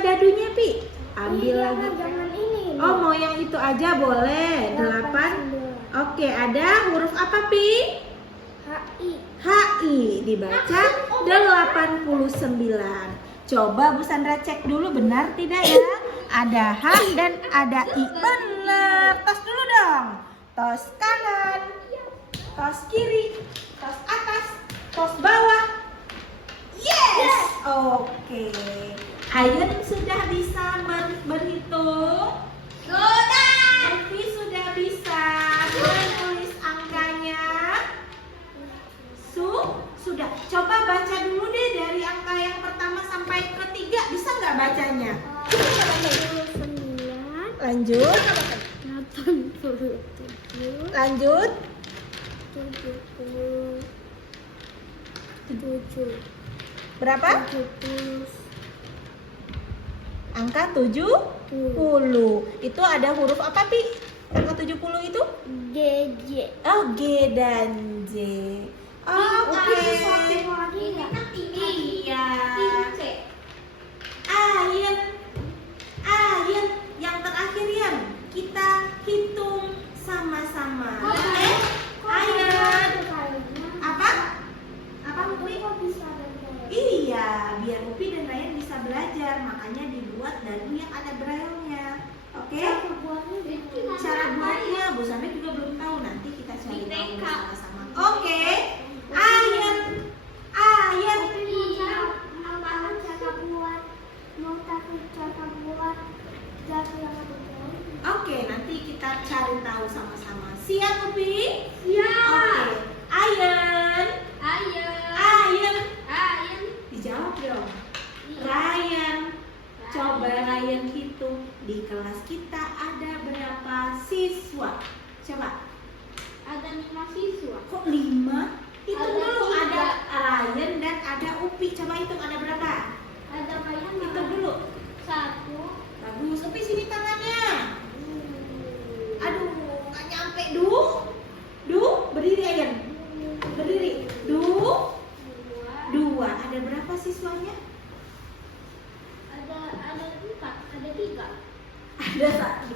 dadunya Pi. Ambil lagi. Oh, mau yang itu aja boleh. 8. Oke, ada huruf apa Pi? HI. Dibaca 89. Coba Bu Sandra cek dulu benar tidak ya? Ada H dan ada I. Benar. Tos dulu dong. Tos kanan. Tos kiri. Tos atas. Tos bawah. Yes. Oke. Ayun sudah bisa berhitung. Upi sudah bisa menulis angkanya. Sudah. Coba baca dulu deh dari angka yang pertama sampai ke 3. Bisa nggak bacanya? Lanjut. 87, Lanjut. Tujuh. Berapa? 70. Angka 70. Itu ada huruf apa, Pi? Angka 70 itu? GJ. Oh, G dan J. Oke. Iya. Ayen. Ayen. Yang terakhir, Yan. Kita hitung sama-sama. Ayen. Apa? Apa, Upi? Iya, biar Upi dan Ryan bisa belajar. Makanya dibuat dadu yang ada braille-nya. Oke? Cara buatnya Bu Sandra juga belum tahu. Nanti kita cari tahu bersama-sama. Oke. Ayen. Ayen. Oke, nanti kita cari tahu sama-sama. Siap, Upi? Oke. Ayen. Ayen. Dijawab dong. Ryan. Coba Ryan hitung. Di kelas kita ada berapa siswa? Coba. Ada 5 siswa. Kok 5? Hitung Ada dulu. 3. Ada Ryan dan ada Upi. Coba hitung ada berapa? Ada banyak. Hitung dulu. 1. Bagus. Upi sini tangannya. Aduh, nggak nyampe. Du. Berdiri Ryan. Berdiri. Du. 2. Ada berapa siswanya? Ada 4. Ada 3. Ada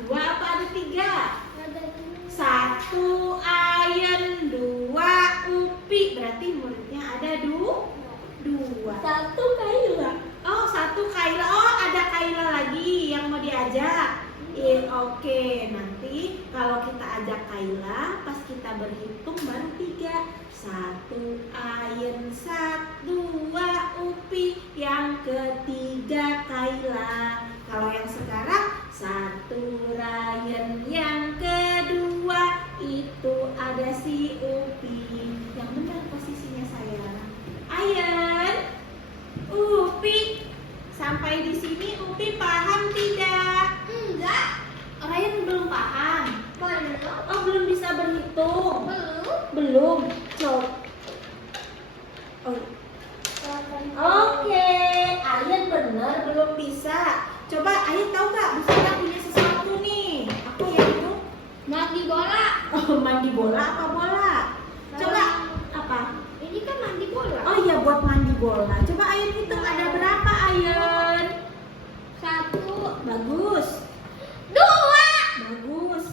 2 apa ada 3? Ada 2. 1 Ayen, 2 Upi. Berarti muridnya ada 2. 1 Kaila. Oh, 1 Kaila. Oh, ada Kaila lagi yang mau diajak. Oke. Nanti kalau kita ajak Kaila, pas kita berhitung baru 3. 1 Ayen, 2 Upi. Yang ketiga Kaila. Kalau yang sekarang 1 Ryan, yang kedua itu ada si Upi. Yang benar posisinya sayang. Ayen, Upi. Sampai di sini Upi paham tidak? Enggak. Ryan belum paham. Belum. Oh, belum bisa berhitung. Belum. Belum. Coba. Oh. Oke, Ayen benar belum bisa. Coba Ayen tahu nggak? Bu Sandra punya sesuatu nih. Apa ya itu? Mandi bola. Oh, mandi bola apa bola? Coba apa? Ini kan mandi bola. Oh iya, buat mandi bola. Coba Ayen hitung ada berapa Ayen? 1. Bagus. 2. Bagus.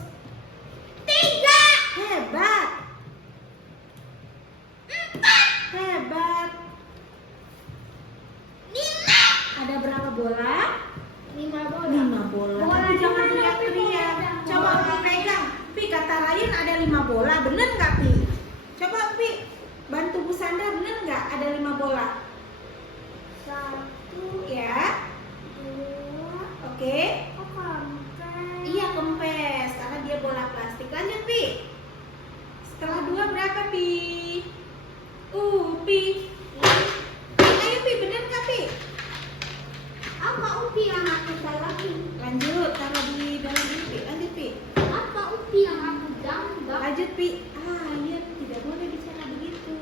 3. Hebat. 4. Hebat. 5. Ada berapa bola? 5 bola. 5 bola. Bola Tapi jangan juga ada, teriak-teriak. Pi. Coba Pi pegang. Pi, kata Ryan ada 5 bola. Bener nggak, Pi? Coba Pi bantu Bu Sandra, bener nggak ada 5 bola? 1. Ya. 2. Oke. Oh, kempes. Iya, kempes karena dia bola plastik. Lanjut, Pi. Setelah 2 berapa, Pi? Pi. Ayo, Pi, bener nggak, Pi? Apa Upi yang aku dalamin? Lanjut, taruh di dalam ini, Pi. Lanjut, Pi. Apa Upi yang aku gambar? Lanjut, Pi. Iya, tidak boleh bicara begitu.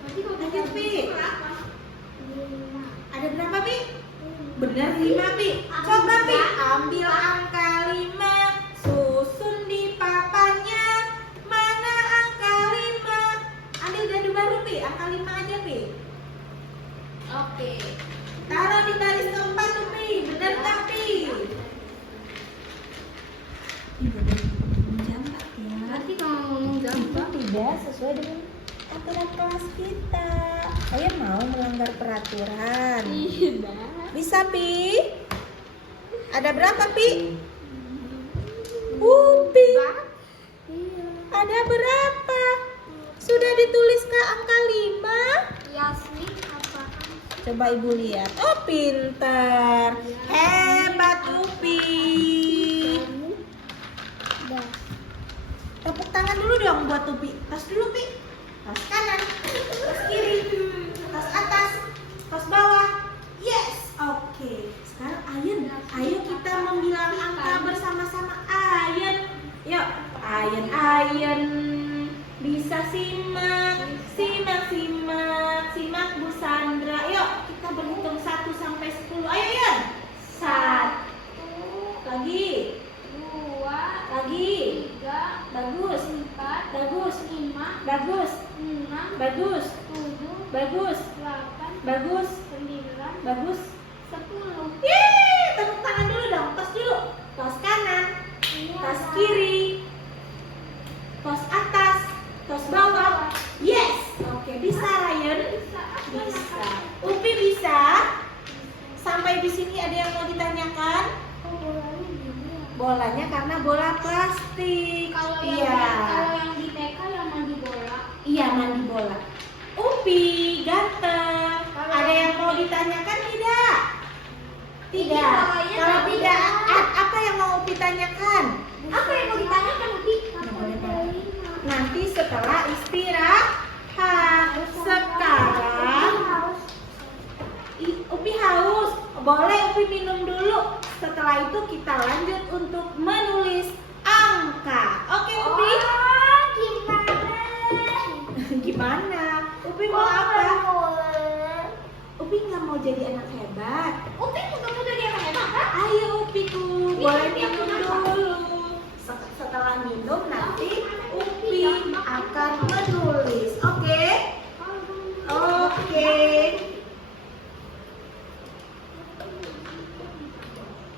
Nanti kalau Lanjut, Pi. berapa? 5. Ada berapa, Pi? Benar 5, Pi. Coba, Pi, ambil angka 5, susun di papannya. Mana angka 5? Ambil dadu baru, Pi. Angka 5 aja, Pi. Oke. Taruh di baris keempat tuh, Pi. Benar nggak, Pi? Jangan ya. Nanti kalau ngomong gambar Tidak sesuai dengan aturan kelas kita. Saya mau melanggar peraturan. tidak. Bisa, Pi? Ada berapa, Pi? Upi. Iya. Ada berapa? Sudah ditulis ke angka 5? Yasmin apaan? Coba Ibu lihat. Oh, pintar. Hebat, Upi. Dah. Tepuk tangan dulu dong buat Upi. Tas dulu, Pi. Tas kanan, tas kiri, tas atas, tas bawah. Yes. Oke. Sekarang Ayen, ayo kita membilang angka bersama-sama. Ayen. Yuk, Ayen. Bisa simak Bu Sandra. Yuk kita berhitung 1 sampai 10. Ayo Yan. 1. Lagi. 2, Lagi. 3, Bagus. 4, Bagus. 5, Bagus. 6, Bagus. 7, Bagus. 8, Bagus. 9, Bagus. 10. Yeay, tepuk tangan dulu dong. Tos dulu. Tos kanan, tos kiri, tos atas, tos bawah. Yes. Oke, bisa Ryan? Bisa. Upi bisa? Sampai di sini ada yang mau ditanyakan? Bolanya karena bola plastik. Kalau Iya. yang di TK yang mandi bola. Iya, mandi bola. Upi ganteng. Ada yang mau ditanyakan tidak? Tidak. Bolanya Kalau tadi tidak, ya. apa yang mau Upi tanyakan? Apa yang mau ditanyakan, Upi? Nanti setelah istirahat. Sekarang Upi haus. Boleh Upi minum dulu. Setelah itu kita lanjut untuk menulis angka. Oke Upi? Gimana? Upi mau apa? Upi nggak mau jadi anak hebat. Upi juga mau jadi apa ya, Kak? Ayo Upiku, boleh minum dulu. Setelah minum nanti Upi akan menulis. Oke? Oke.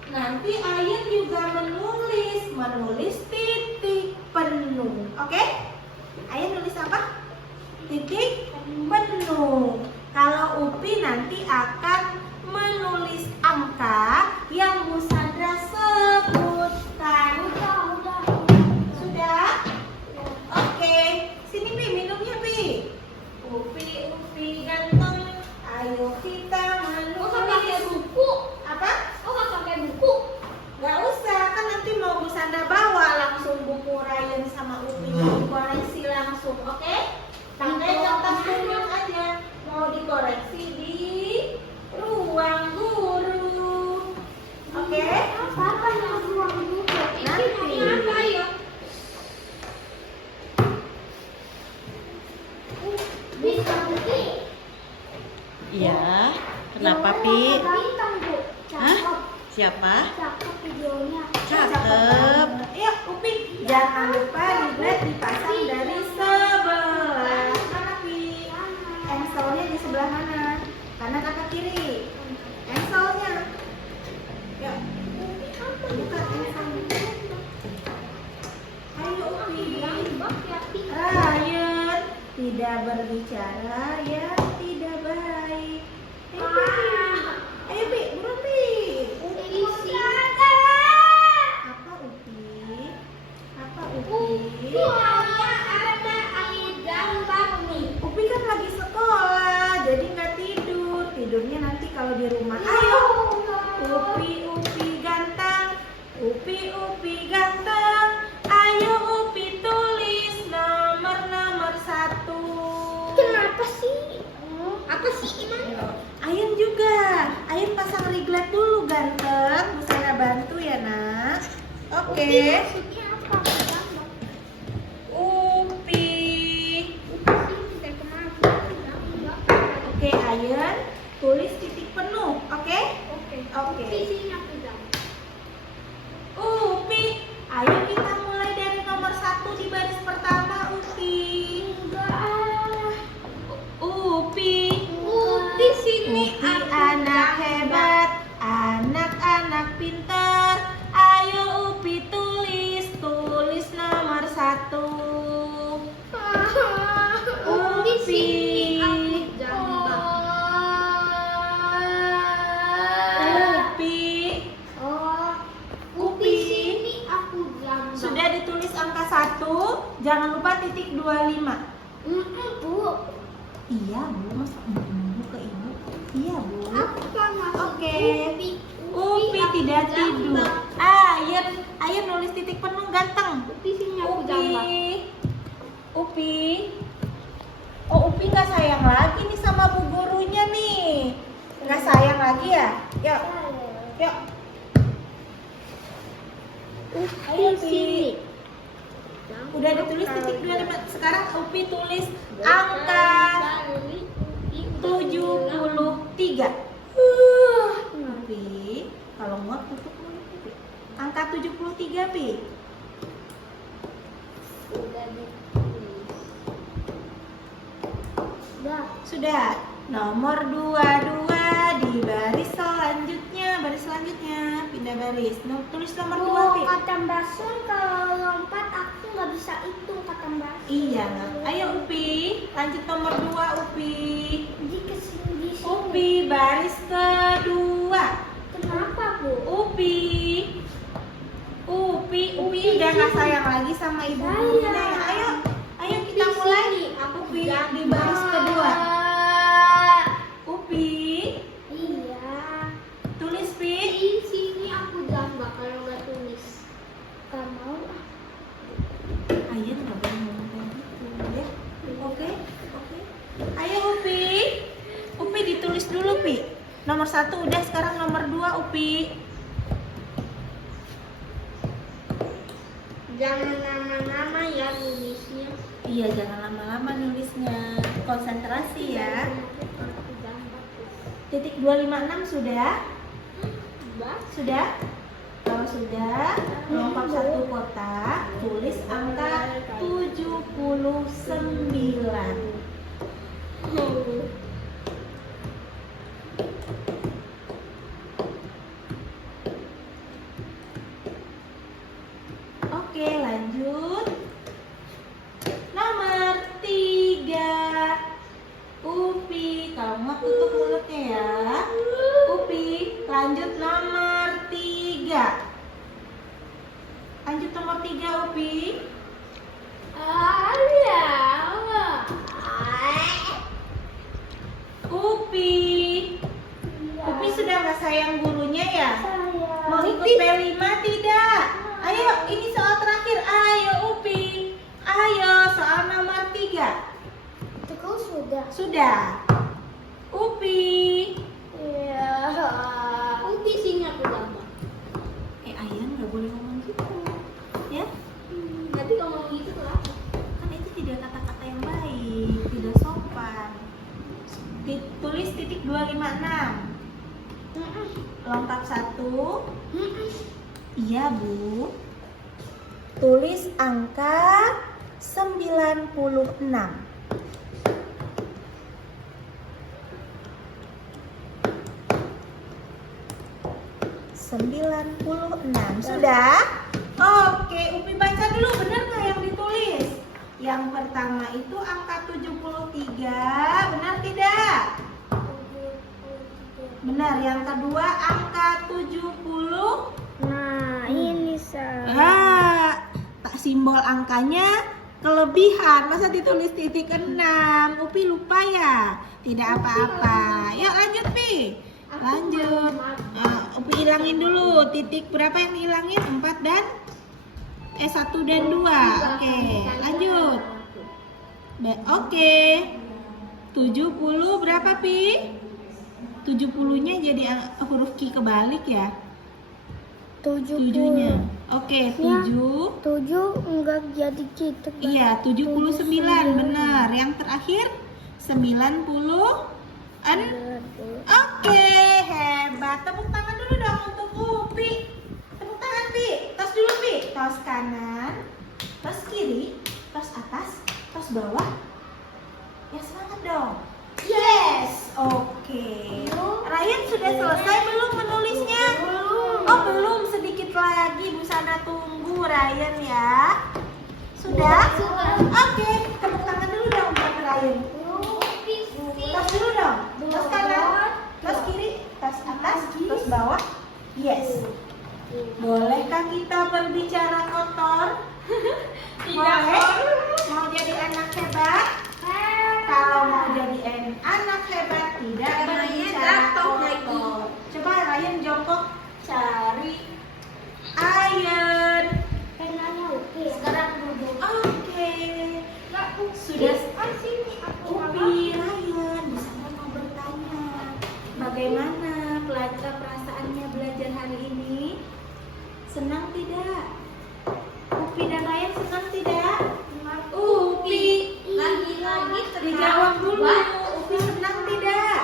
Nanti Ayen juga menulis titik penuh. Oke? Ayen nulis apa? Titik penuh. Kalau Upi nanti akan menulis angka yang Bu Sandra sebutkan. Sudah? Oke. Sini Pi, minumnya Pi. Upi ganteng. Ayo kita Oh, kan pakai menulis. buku. Apa? Oh, kan pakai buku. Gak usah, kan nanti mau Bu Sandra bawa langsung buku Ryan sama Upi dikoreksi langsung, oke? Tanggal contoh tunjuk aja. Mau dikoreksi di ruang guru. Oke? Apa yang ruang guru? Nanti. Apa ya? Bisa Upi. Iya. Kenapa, Pi? Bintang, Bu. Hah? Cakep. Siapa? Cakep videonya. Cakep. Yuk Upi, jangan lupa tablet dipasang dari sebelah mana Pi? Ensolnya di sebelah mana? Kanan atau kiri? Ensolnya. Yuk, buka ensolnya. Ayo Upi. Ryan, tidak berbicara ya tidak baik. Ayo Pi, buruan Pi. Apa Upi? Apa Upi? Upi kan lagi sekolah, jadi nggak tidur. Tidurnya nanti kalau di rumah. Ayo, Upi ganteng. Upi ganteng. Ayo Upi tulis nomor 1. Kenapa sih? Apa sih emang? Ayen juga. Ayen pasang riglet dulu ganteng. Saya bantu ya nak. Oke. Maksudnya apa? Gambar. Upi. Oke Ayen, tulis titik penuh. Oke? Oke. Upi, ayo kita mulai dari nomor 1 di baris pertama Upi. Upi. Upi anak hebat, anak-anak pintar. Ayo Upi tulis nomor 1. Upi. Sudah ditulis angka 1, jangan lupa titik 25. Bu. Iya Bu, masa Bu ke Ibu? Iya Bu. Oke. Upi tidak tidur. Ayo nulis titik penuh ganteng. Upi. Oh Upi nggak sayang lagi nih sama bu gurunya nih. Nggak sayang lagi ya? Yuk. Ayo Upi. Udah ditulis titik 25. Sekarang Upi tulis angka 73. Upi, kalau muat tutup mulut Upi. Angka 73, Pi. Sudah ditulis. Sudah. Nomor 22 di baris selanjutnya. Pindah baris. Tulis nomor 2, Pi. Kata Mbak kalau lompat aku nggak bisa hitung kata Mbak. Iya. Ayo Upi, lanjut nomor 2 Upi. Di kesini di sini. Upi, baris kedua. Kenapa Bu? Upi udah nggak sayang lagi sama ibu gurunya ya. Ayo kita mulai. Upi di baris kedua. Upi, Iya. tulis Pi. Di sini aku gambar kalau nggak tulis. Gak mau ah. Ayo nggak boleh ngomong kayak gitu ya. Oke. Ayo Upi ditulis dulu Pi. Nomor 1 udah, sekarang nomor 2 Upi. Jangan lama-lama ya nulisnya. Iya, jangan lama-lama nulisnya. Konsentrasi ya. Aku gambar tuh. Titik 256 sudah? Mbak. Sudah? Kalau sudah, lompat 1 kotak, tulis angka 79. Oke, lanjut. Nomor 3. Upi, kamu tutup mulutnya ya. Upi, lanjut nomor 3. Lanjut nomor 3 Upi. Upi sudah nggak sayang gurunya ya? Mau ikut P5 tidak? Ayo, ini soal terakhir. Ayo Upi. Ayo, soal nomor 3. Itu sudah. Sudah. Upi. Iya. Upi sini aku gambar. Ayah nggak boleh ngomong gitu. Ya? Tapi kalau ngomong gitu kenapa? Kan itu tidak kata-kata yang baik, tidak sopan. Tulis titik 256. Lompat 1. Iya Bu. Tulis angka 96. Sudah? Oke, Upi baca dulu, benar nggak yang ditulis? Yang pertama itu angka 73, benar tidak? Benar, yang kedua angka 70. Nah, ini salah. Tak simbol angkanya kelebihan, masa ditulis titik 6? Upi lupa ya? Tidak apa-apa. Yuk lanjut Pi. Lanjut. Upi hilangin dulu. Titik berapa yang dihilangin? 4 dan 1 dan 2. Oke, lanjut. Oke. 70 berapa Pi? 70-nya jadi huruf Q kebalik ya? 7-nya. Oke, 7. 7 enggak jadi gitu. Iya, 79 benar. Yang terakhir 90. Oke, hebat. Tepuk tangan dulu dong untuk Upi. Tepuk tangan Pi. Tos dulu Pi. Tos kanan, tos kiri, tos atas, tos bawah. Ya semangat dong. Yes. Oke. Ryan sudah selesai belum menulisnya? Oh belum, sedikit lagi Bu Sana tunggu Ryan ya. Sudah? Oke, tepuk tangan dulu dong buat Ryan. Tos dulu dong. Tos kanan, tos kiri, tos atas, tos bawah. Yes. Bolehkah kita berbicara kotor? Boleh? Mau jadi anak hebat? Kalau mau jadi anak hebat tidak berbicara kotor. Coba Ryan jongkok cari Ayan. Penanya oke. Sekarang duduk. Oke. Sudah. Upi, Ryan, bisa mau bertanya. Bagaimana perasaannya belajar hari ini? Senang tidak? Upi dan Ryan senang tidak? Dijawab dulu. Upi senang tidak?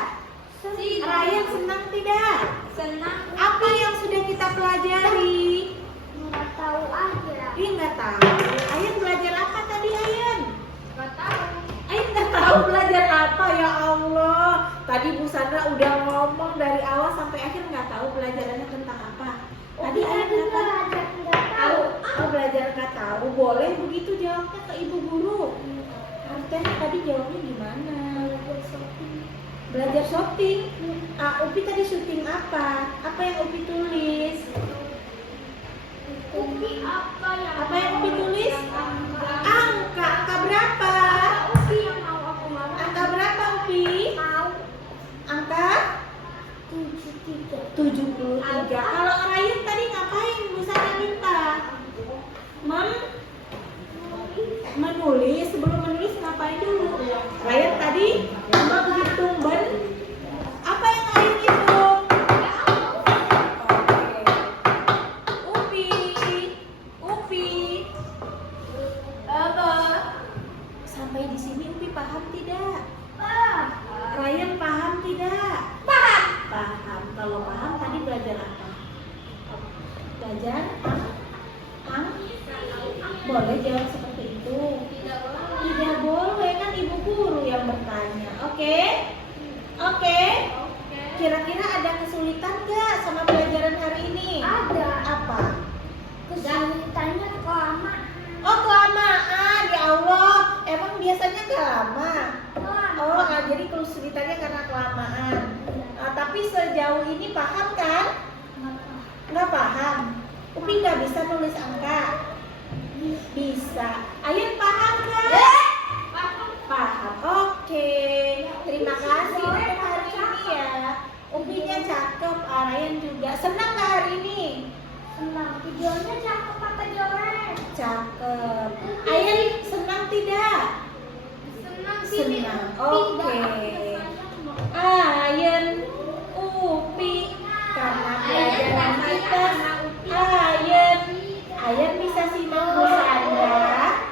Ryan senang tidak? Senang. Apa yang sudah kita pelajari? Nggak tahu aja. Ih, nggak tahu. Ayan belajar apa tadi, Ayan? Nggak tahu. Ayan nggak tahu belajar apa, ya Allah. Tadi Bu Sandra udah ngomong dari awal sampai akhir nggak tahu pelajarannya tentang apa. Tadi Ayan nggak tahu. Nggak tahu. Oh, belajar nggak tahu. Boleh begitu jawabnya ke Ibu Guru. Artinya tadi jawabnya gimana? Belajar shopping. Upi tadi syuting apa? Apa yang Upi tulis? Upi apa yang Upi tulis? Angka berapa? Upi yang mau aku mau. Angka berapa Upi? Tahu. Angka 73. 73. Kalau Ryan tadi ngapain? Bisa minta? Menulis. Sebelum menulis ngapain dulu? Ryan tadi menghitung apa yang Ryan hitung? Oke. Upi. Sampai di sini Upi paham tidak? Ryan paham tidak? Paham. Kalau paham tadi belajar apa? Belajar boleh jawab seperti itu? Tidak boleh, kan Ibu Guru yang bertanya. Oke? Kira-kira ada kesulitan nggak sama pelajaran hari ini? Ada. Apa? Kesulitannya kelamaan. Oh, kelamaan. Ya Allah, emang biasanya nggak lama? Jadi kesulitannya karena kelamaan. Tapi sejauh ini paham kan? Nggak paham. Upi nggak bisa nulis angka. Bisa. Ayan paham nggak? Paham. Oke. Terima kasih untuk hari ini ya. Upinya cakep, Ryan juga. Senang nggak hari ini? Senang. Videonya cakep apa jelek? Cakep. Ayan senang tidak? Senang. Oke. Ayan, Upi, karena pelajaran kita, Ayan bisa simak Bu Sandra.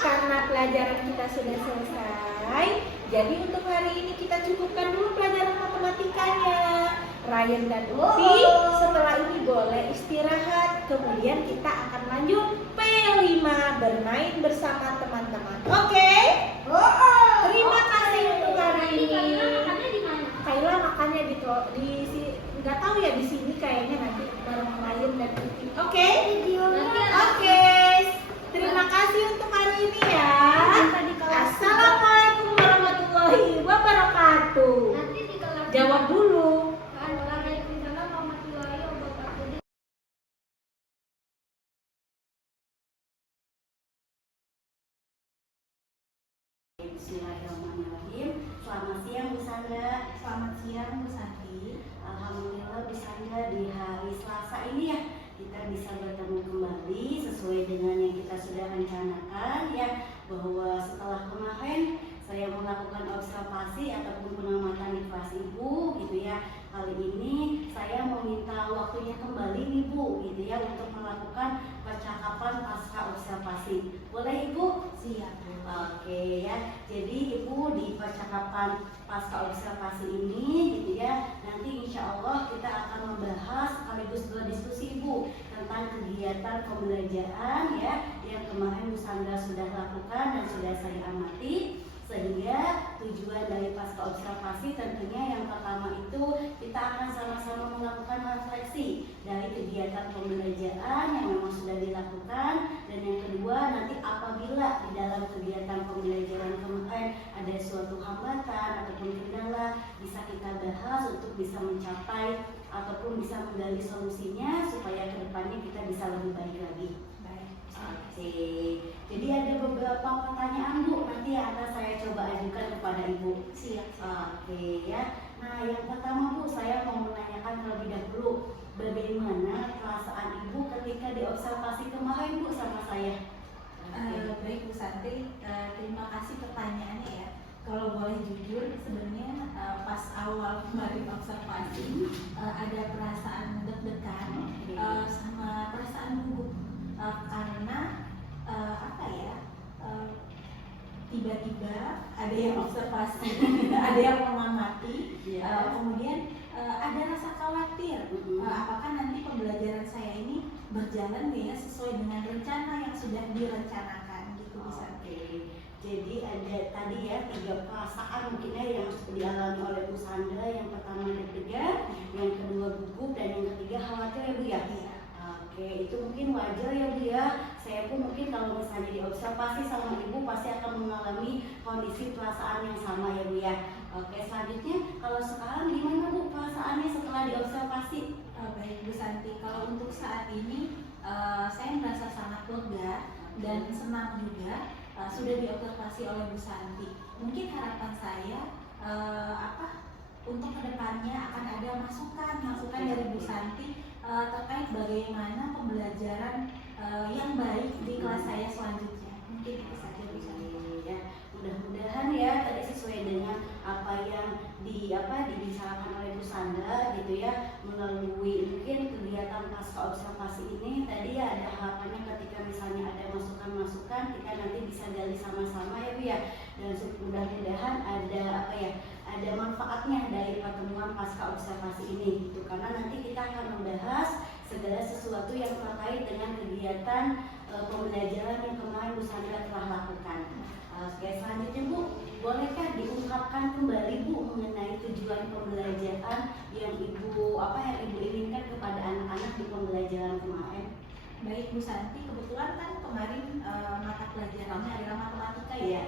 Karena pelajaran kita sudah selesai. Jadi untuk hari ini kita cukupkan dulu pelajaran matematikanya. Ryan dan Upi setelah ini boleh istirahat. Kemudian kita akan lanjut P5 bermain bersama teman-teman. Oke? Terima kasih untuk hari ini. Kaila makannya di nggak tahu ya, di sini kayaknya nanti bareng Ryan dan Upi. Oke? Oke. Terima kasih untuk hari ini ya. Assalamualaikum warahmatullahi wabarakatuh. Jawab dulu. Bismillahirrahmanirrahim. Selamat siang Bu Sandra. Selamat siang Bu Santi. Alhamdulillah Bu Sandra, di hari Selasa ini ya kita bisa bertemu kembali sesuai dengan yang kita sudah rencanakan ya, bahwa setelah kemarin saya melakukan observasi ataupun pengamatan di kelas Ibu gitu ya. Kali ini saya meminta waktunya kembali nih Bu gitu ya, untuk melakukan percakapan pasca observasi. Boleh Ibu? Siap. Oke ya. Jadi Ibu di percakapan pasca observasi ini gitu ya, nanti insya Allah kita akan membahas sekaligus berdiskusi Ibu tentang kegiatan pembelajaran ya yang kemarin Bu Sandra sudah lakukan dan sudah saya amati. Sehingga tujuan dari pasca observasi tentunya yang pertama itu kita akan sama-sama melakukan refleksi dari kegiatan pembelajaran yang memang sudah dilakukan, dan yang kedua nanti apabila di dalam kegiatan pembelajaran kemarin ada suatu hambatan ataupun kendala, bisa kita bahas untuk bisa mencapai ataupun bisa menggali solusinya supaya kedepannya kita bisa lebih baik lagi. Oke, jadi ada beberapa pertanyaan Bu, nanti akan saya coba ajukan kepada Ibu. Siap. Oke ya. Nah yang pertama Bu, saya mau menanyakan terlebih dahulu, bagaimana perasaan Ibu ketika diobservasi kemarin Bu sama saya? Baik Bu Santi, terima kasih pertanyaannya ya. Kalau boleh jujur, sebenarnya pas awal kemarin observasi ada perasaan deg-degan sama perasaan gugup. Karena tiba-tiba ada ada yang observasi, ada yang mengamati, Iya. kemudian ada rasa khawatir, apakah nanti pembelajaran saya ini berjalan nggak ya sesuai dengan rencana yang sudah direncanakan gitu bisa. Oke, jadi ada tadi ya 3 perasaan mungkin ya yang dialami oleh Bu Sandra. Yang pertama deg-degan, yang kedua gugup, dan yang ketiga khawatir ya Bu ya. Iya. Oke, itu mungkin wajar ya Bu ya. Saya pun mungkin kalau misalnya diobservasi sama Ibu pasti akan mengalami kondisi perasaan yang sama ya Bu ya. Oke, selanjutnya kalau sekarang gimana Bu perasaannya setelah diobservasi? Baik Bu Santi, kalau untuk saat ini saya merasa sangat lega dan senang juga sudah diobservasi oleh Bu Santi. Mungkin harapan saya untuk kedepannya akan ada masukan dari Bu Santi terkait bagaimana pembelajaran yang baik di kelas saya selanjutnya. Mungkin itu saja Bu Santi. Ya, mudah-mudahan ya tadi sesuai dengan apa yang dibicarakan oleh Bu Sandra gitu ya, melalui mungkin kegiatan pasca observasi ini tadi ya ada harapannya ketika misalnya ada masukan-masukan kita nanti bisa gali sama-sama ya Bu ya, dan mudah-mudahan ada manfaatnya dari pertemuan pasca observasi ini gitu, karena nanti kita akan membahas segala sesuatu yang terkait dengan kegiatan pembelajaran yang kemarin Bu Sandra telah lakukan. Oke, selanjutnya Bu, bolehkah diungkapkan kembali Bu mengenai tujuan pembelajaran yang Ibu inginkan kepada anak-anak di pembelajaran kemarin? Baik Bu Santi, kebetulan kan kemarin mata pelajarannya adalah matematika ya.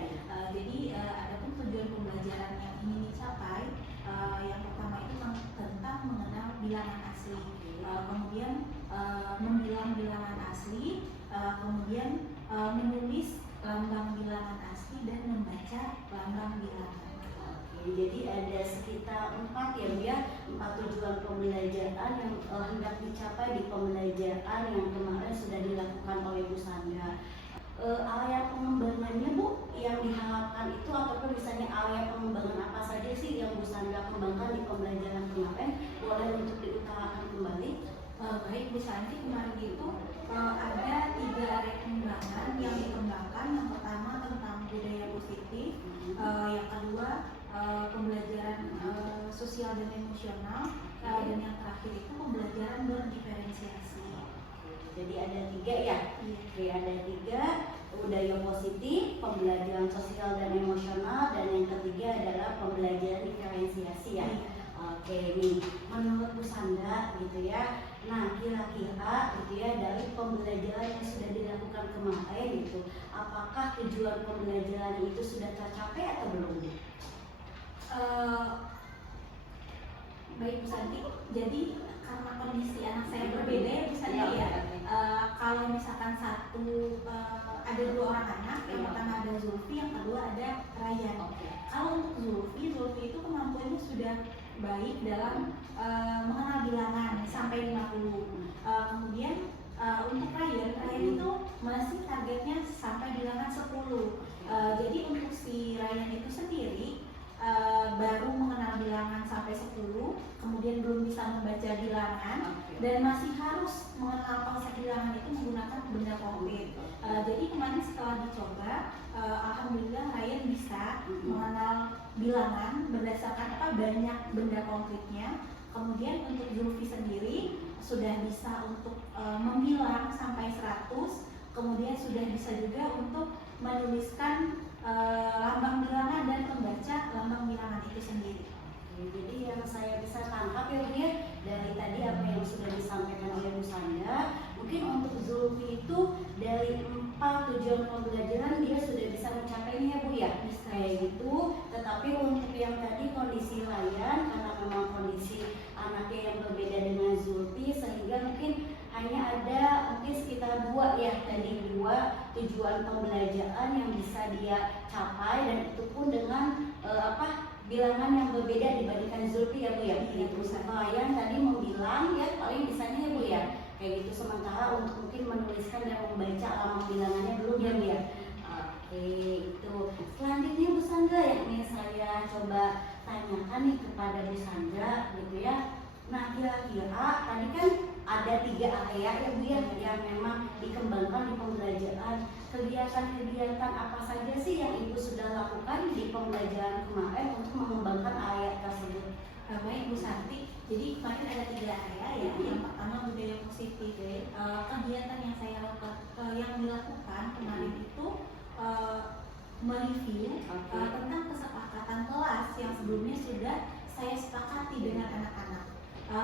Jadi adapun tujuan pembelajaran yang ingin dicapai, yang pertama itu tentang mengenal bilangan asli, kemudian membilang bilangan asli, kemudian menulis lambang bilangan asli dan membaca lambang bilangan. Oke, jadi ada sekitar 4 ya Bu ya, 4 tujuan pembelajaran yang hendak dicapai di pembelajaran yang kemarin sudah dilakukan oleh Bu Sandra. Area pengembangannya Bu yang diharapkan itu ataupun misalnya area pengembangan apa saja sih yang Bu Sandra kembangkan di pembelajaran kemarin, boleh untuk diutarakan kembali? Baik Bu Santi, kemarin itu ada 3 area pengembangan yang dikembangkan. Yang pertama tentang budaya positif, yang kedua pembelajaran sosial dan emosional, dan yang terakhir itu pembelajaran berdiferensiasi. Jadi ada 3 ya? Iya. Oke, ada 3, budaya positif, pembelajaran sosial dan emosional, dan yang ketiga adalah pembelajaran diferensiasi ya. Iya. Oke, nih menurut Bu Sandra gitu ya, nah kira-kira gitu ya dari pembelajaran yang sudah dilakukan kemarin gitu, apakah tujuan pembelajaran itu sudah tercapai atau belum? Baik Bu Santi, jadi karena kondisi anak saya berbeda ya Bu Santi ya. Kalau misalkan ada 2 orang anak, yang pertama ada Zulfi, yang kedua ada Ryan. Kalau untuk Zulfi itu kemampuannya sudah baik dalam mengenal bilangan sampai 50. Kemudian untuk Ryan itu masih targetnya sampai bilangan 10. Jadi untuk si Ryan itu sendiri baru mengenal bilangan sampai 10, kemudian belum bisa membaca bilangan, dan masih harus mengenal konsep bilangan itu menggunakan benda konkret. Jadi kemarin setelah dicoba, alhamdulillah Ryan bisa mengenal bilangan berdasarkan banyak benda konkretnya. Kemudian untuk Zulfi sendiri sudah bisa untuk membilang sampai 100, kemudian sudah bisa juga untuk menuliskan lambang bilangan dan membaca lambang bilangan itu sendiri. Jadi yang saya bisa tangkap ya Bu ya, dari tadi apa yang sudah disampaikan oleh Bu Sandra, mungkin untuk Zulfi itu dari 4 tujuan pembelajaran dia sudah bisa mencapainya Bu ya, kayak gitu. Tetapi untuk yang tadi kondisi Ryan, karena memang kondisi anaknya yang berbeda dengan Zulfi, sehingga mungkin hanya ada mungkin sekitar 2 ya, tadi 2 tujuan pembelajaran yang bisa dia capai, dan itu pun dengan bilangan yang berbeda dibandingkan Zulfi ya Bu ya. Gitu. Ryan tadi membilang ya paling bisanya ya Bu ya, kayak gitu. Sementara untuk mungkin menuliskan dan membaca lambang bilangannya belum ya Bu ya. Oke, itu. Selanjutnya Bu Sandra yang ini saya coba tanyakan nih kepada Bu Sandra gitu ya. Nah kira-kira tadi kan ada 3 area ya Bu ya yang memang dikembangkan di pembelajaran kegiatan-kegiatan apa saja sih yang Ibu sudah lakukan di pembelajaran kemarin untuk mengembangkan area tersebut? Baik Bu Santi, jadi kemarin ada 3 area ya. Yang pertama budaya positif. Kegiatan yang saya lakukan, yang dilakukan kemarin itu mereview tentang kesepakatan kelas yang sebelumnya sudah saya sepakati dengan anak-anak.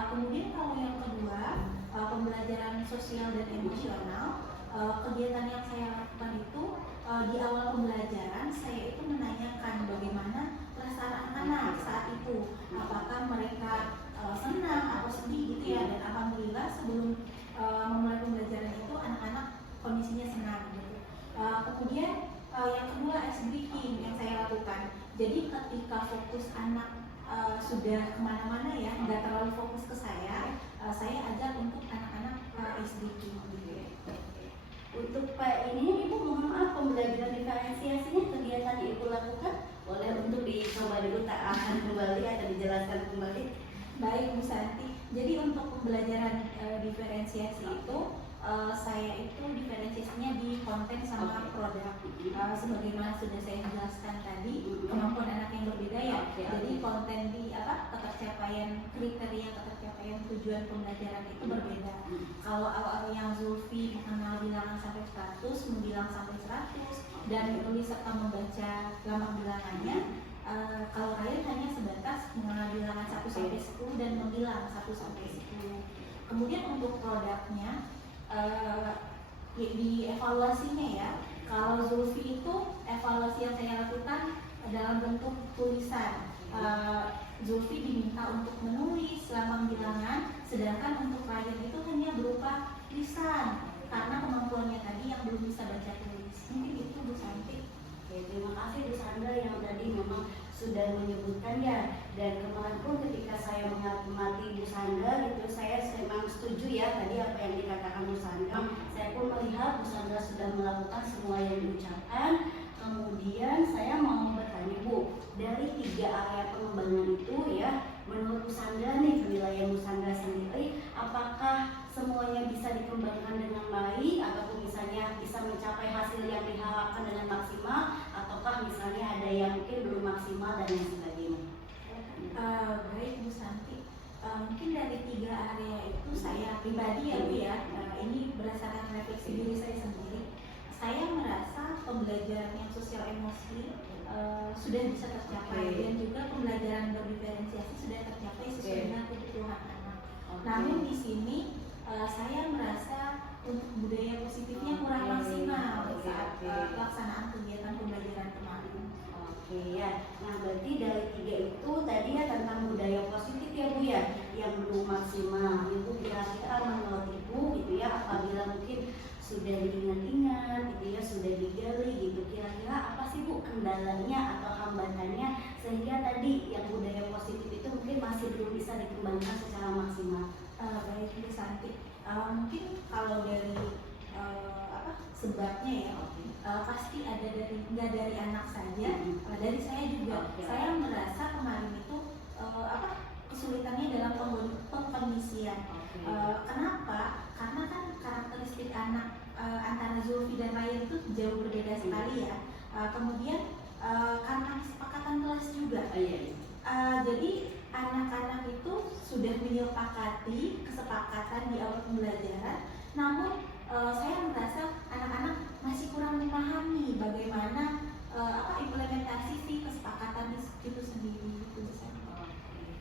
Kemudian kalau yang kedua, pembelajaran sosial dan emosional. Kegiatan yang saya lakukan itu di awal pembelajaran saya itu menanyakan bagaimana perasaan anak-anak saat itu, apakah mereka senang atau sedih gitu ya. Dan alhamdulillah sebelum memulai pembelajaran itu anak-anak kondisinya senang gitu. Kemudian yang kedua ice breaking yang saya lakukan. Jadi ketika fokus anak sudah kemana-mana ya, nggak terlalu fokus ke saya ajak untuk anak-anak ice breaking gitu ya. Untuk Pak ini Ibu mohon maaf, pembelajaran diferensiasinya kegiatan yang Ibu lakukan boleh untuk dicoba dulu, tak akan kembali atau dijelaskan kembali. Baik Bu Santi, jadi untuk pembelajaran diferensiasi itu saya itu diferensiasinya di konten sama produk. Sebagaimana sudah saya jelaskan tadi, kemampuan anak yang berbeda ya. Jadi konten di ketercapaian kriteria ketercapaian tujuan pembelajaran itu berbeda. Kalau awal yang Zulfi mengenal bilangan sampai 100, membilang sampai 100 dan menulis serta membaca lambang bilangannya. Kalau Ryan hanya sebatas mengenal bilangan 1 sampai 10 dan membilang 1 sampai 10. Kemudian untuk produknya di evaluasinya ya. Kalau Zulfi itu evaluasi yang saya lakukan dalam bentuk tulisan. Zulfi diminta untuk menulis lambang bilangan, sedangkan untuk Ryan itu hanya berupa lisan karena kemampuannya tadi yang belum bisa baca tulis. Mungkin itu Bu Santi. Oke, terima kasih Bu Sandra yang tadi memang sudah menyebutkan ya. Dan kemarin pun ketika saya mengamati Bu Sandra gitu, saya memang setuju ya tadi apa yang dikatakan Bu Sandra. Saya pun melihat Bu Sandra sudah melakukan semua yang diucapkan. Kemudian saya mau bertanya Bu, dari 3 area pengembangan itu ya, menurut Bu Sandra nih, wilayah Bu Sandra sendiri, apakah semuanya bisa dikembangkan dengan baik ataupun misalnya bisa mencapai hasil yang diharapkan dengan maksimal, ataukah misalnya ada yang mungkin belum maksimal dan lain sebagainya? Baik Bu Santi, mungkin dari 3 area itu saya pribadi ya Bu ya, ini berdasarkan refleksi diri saya sendiri. Saya merasa pembelajaran yang sosial emosi sudah bisa tercapai dan juga pembelajaran berdiferensiasi sudah tercapai sesuai dengan kebutuhan anak. Namun di sini saya merasa untuk budaya positifnya kurang maksimal saat pelaksanaan kegiatan pembelajaran kemarin. Oke ya, nah berarti dari 3 itu tadi ya tentang budaya positif ya Bu ya, yang belum maksimal. Ibu kira-kira menurut Ibu gitu ya, apabila mungkin sudah diingat-ingat gitu ya, sudah digali gitu, kira-kira apa sih Bu kendalanya atau hambatannya sehingga tadi yang budaya positif itu mungkin masih belum bisa dikembangkan secara maksimal? Baik Bu Santi, mungkin kalau dari sebabnya ya, pasti ada nggak dari anak saja, dari saya juga. Saya merasa kemarin itu kesulitannya dalam pengkondisian. Kenapa? Karena kan karakteristik anak antara Zulfi dan Ryan itu jauh berbeda sekali ya. Kemudian karena kesepakatan kelas juga. Jadi anak-anak itu sudah menyepakati kesepakatan di awal pembelajaran, namun saya merasa anak-anak masih kurang memahami bagaimana implementasi si kesepakatan itu sendiri gitu.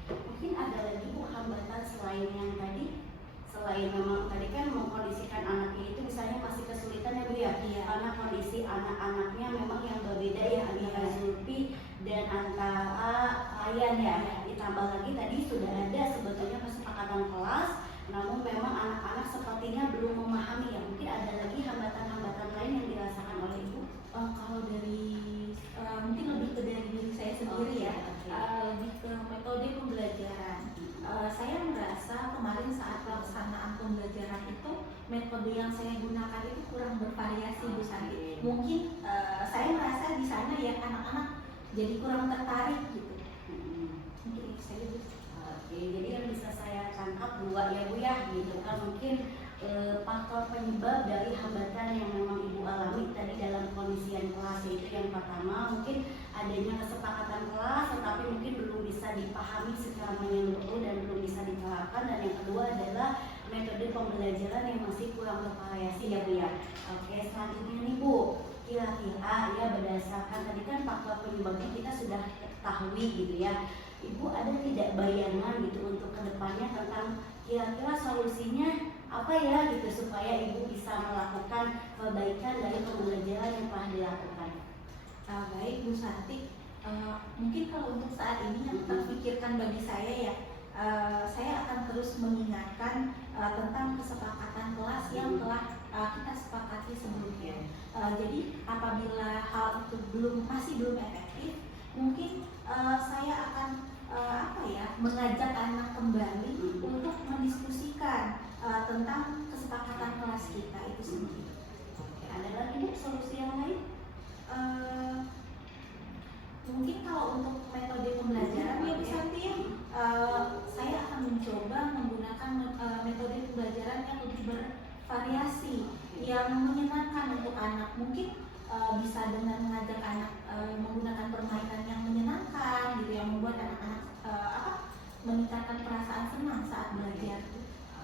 Mungkin ada lagi Bu hambatan selain yang tadi, selain memang tadi kan mengkondisikan anaknya itu misalnya masih kesulitan ya Bu ya, karena kondisi anak-anaknya memang yang berbeda ya antara Zulfi dan antara Ryan ya. Ditambah lagi tadi sudah ada sebetulnya kesepakatan kelas, namun memang anak-anak sepertinya belum memahami ya. Mungkin ada lagi hambatan-hambatan lain yang dirasakan oleh Ibu? Kalau dari mungkin lebih ke dari diri saya sendiri ya, lebih ke metode pembelajaran. Saya merasa kemarin saat pelaksanaan pembelajaran itu metode yang saya gunakan itu kurang bervariasi Bu Santi. Mungkin saya merasa di sana ya anak-anak jadi kurang tertarik gitu. Mungkin saya gitu. Oke, jadi kan bisa saya tangkap 2 ya Bu ya, gitu kan mungkin faktor penyebab dari hambatan yang memang ibu alami tadi dalam kondisian kelas, yaitu yang pertama mungkin adanya kesepakatan kelas tetapi mungkin belum bisa dipahami secara menyeluruh dan belum bisa diterapkan, dan yang kedua adalah metode pembelajaran yang masih kurang bervariasi ya Bu ya. Oke, selanjutnya nih Bu, kira-kira ya berdasarkan tadi kan faktor penyebabnya kita sudah ketahui gitu ya, Ibu ada tidak bayangan gitu untuk kedepannya tentang kira-kira solusinya apa ya gitu supaya Ibu bisa melakukan perbaikan dari pembelajaran yang telah dilakukan? Baik Bu Santi, mungkin kalau untuk saat ini yang terpikirkan bagi saya ya, saya akan terus mengingatkan tentang kesepakatan kelas yang telah kita sepakati sebelumnya. Jadi apabila hal itu masih belum efektif, mungkin saya akan mengajak anak kembali untuk mendiskusikan tentang kesepakatan kelas kita itu sendiri. Oke, ada lagi Bu solusi yang lain? Mungkin kalau untuk metode pembelajaran ya Bu Santi ya, saya akan mencoba menggunakan metode pembelajaran yang lebih bervariasi, yang menyenangkan untuk anak. Mungkin bisa dengan mengajak anak menggunakan permainan yang menyenangkan gitu, yang membuat anak-anak meningkatkan perasaan senang saat belajar.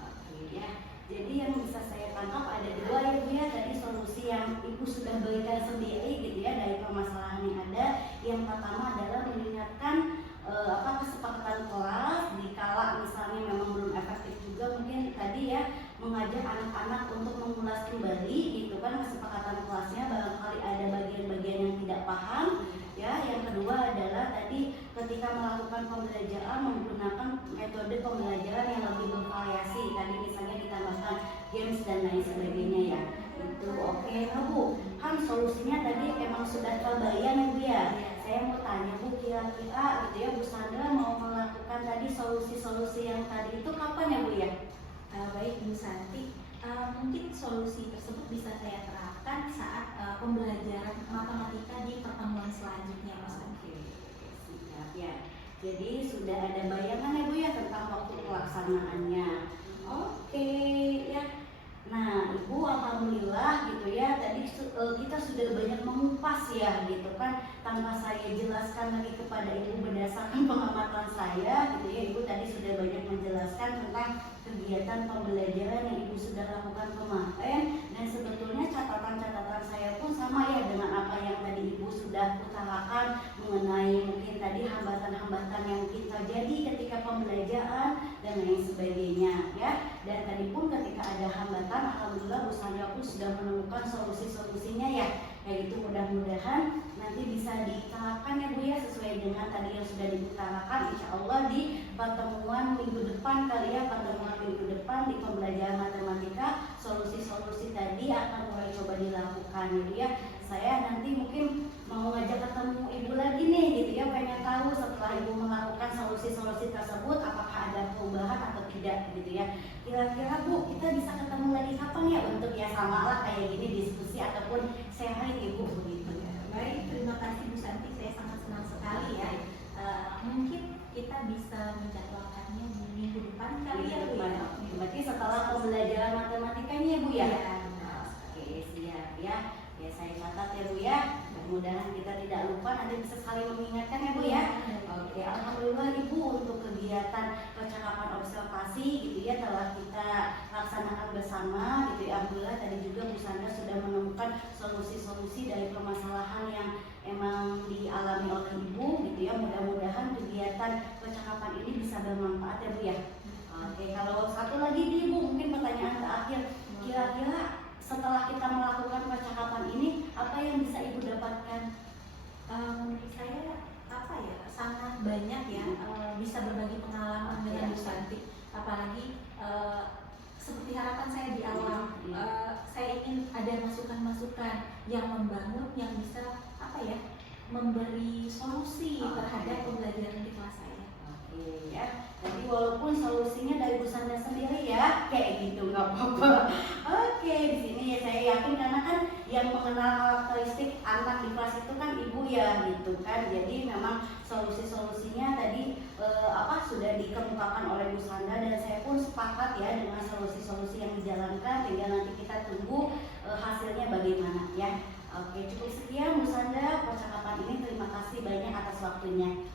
Oke ya. Jadi yang bisa saya tangkap ada dua ya Bu ya, tadi solusi yang Ibu sudah berikan sendiri gitu ya dari permasalahan yang ada. Yang pertama adalah mengingatkan kesepakatan kelas dikala misalnya memang belum efektif juga, mungkin tadi ya mengajak anak-anak untuk mengulas kembali gitu kan kesepakatan kelasnya, barangkali ada bagian-bagian yang tidak paham ya. Yang kedua adalah tadi ketika melakukan pembelajaran menggunakan metode pembelajaran yang lebih bervariasi, tadi misalnya ditambahkan games dan lain sebagainya ya. Itu oke nah Bu, kan solusinya tadi emang sudah terbayang ya Bu ya. Saya mau tanya Bu, kira-kira gitu ya Bu Sandra mau melakukan tadi solusi-solusi yang tadi itu kapan ya Bu ya? Baik Bu Santi, mungkin solusi tersebut bisa saya terapkan saat pembelajaran matematika di pertemuan selanjutnya Mas. Oke, siap ya. Jadi sudah ada bayangan ya Bu ya tentang waktu pelaksanaannya. Oke ya. Nah Ibu alhamdulillah gitu ya, tadi kita sudah banyak mengupas ya gitu kan, tanpa saya jelaskan lagi kepada Ibu berdasarkan pengamatan saya gitu ya. Ibu tadi sudah banyak menjelaskan tentang kegiatan pembelajaran yang Ibu sudah lakukan kemarin, dan sebetulnya catatan-catatan saya pun sama ya dengan apa yang tadi Ibu sudah utarakan mengenai mungkin tadi hambatan-hambatan yang mungkin terjadi ketika pembelajaran dan lain sebagainya ya. Dan tadi pun ketika ada hambatan, alhamdulillah Bu Sandra pun sudah menemukan solusi-solusinya ya. Yaitu mudah-mudahan nanti bisa diterapkan ya Bu ya, sesuai dengan tadi yang sudah diutarakan. Insya Allah di pertemuan minggu depan kali ya, pertemuan minggu depan di pembelajaran matematika, solusi-solusi tadi akan mulai coba dilakukan gitu ya. Saya nanti mungkin mau ngajak ketemu Ibu lagi nih gitu ya, pengen tahu setelah Ibu melakukan solusi-solusi tersebut apakah ada perubahan atau tidak gitu ya. Kira-kira Bu, kita bisa ketemu lagi kapan ya untuk ya sama lah kayak gini diskusi ataupun sharing Ibu begitu ya. Baik, terima kasih Bu Santi, saya sangat senang sekali ya. Mungkin kita bisa menjadwalkannya di minggu depan kali ya Bu ya. Berarti setelah pembelajaran matematikanya Bu ya? Iya. Oke, siap ya. Ya saya catat ya Bu ya. Mudah-mudahan kita tidak lupa, nanti bisa saling mengingatkan ya Bu ya. Oke, alhamdulillah Ibu untuk kegiatan percakapan observasi gitu ya telah kita laksanakan bersama gitu ya. Alhamdulillah tadi juga Bu Sandra sudah menemukan solusi-solusi dari permasalahan yang emang dialami oleh Ibu gitu ya. Mudah-mudahan kegiatan percakapan ini bisa bermanfaat ya Bu ya. Oke, kalau satu lagi nih Bu, mungkin pertanyaan terakhir, kira-kira setelah kita melakukan percakapan ini apa yang bisa Ibu dapatkan? Menurut saya sangat banyak ya, bisa berbagi pengalaman dengan Bu Santi, apalagi seperti harapan saya di awal, saya ingin ada masukan-masukan yang membangun, yang bisa memberi solusi terhadap pembelajaran di kelas saya. Oke ya, jadi walaupun solusinya dari Bu Sandra sendiri ya, kayak gitu nggak apa-apa. Oke, di sini ya saya yakin karena kan yang mengenal karakteristik anak di kelas itu kan ibu ya gitu kan. Jadi memang solusi-solusinya tadi sudah dikemukakan oleh Bu Sandra, dan saya pun sepakat ya dengan solusi-solusi yang dijalankan. Tinggal nanti kita tunggu hasilnya bagaimana ya. Oke, cukup sekian Bu Sandra percakapan ini. Terima kasih banyak atas waktunya.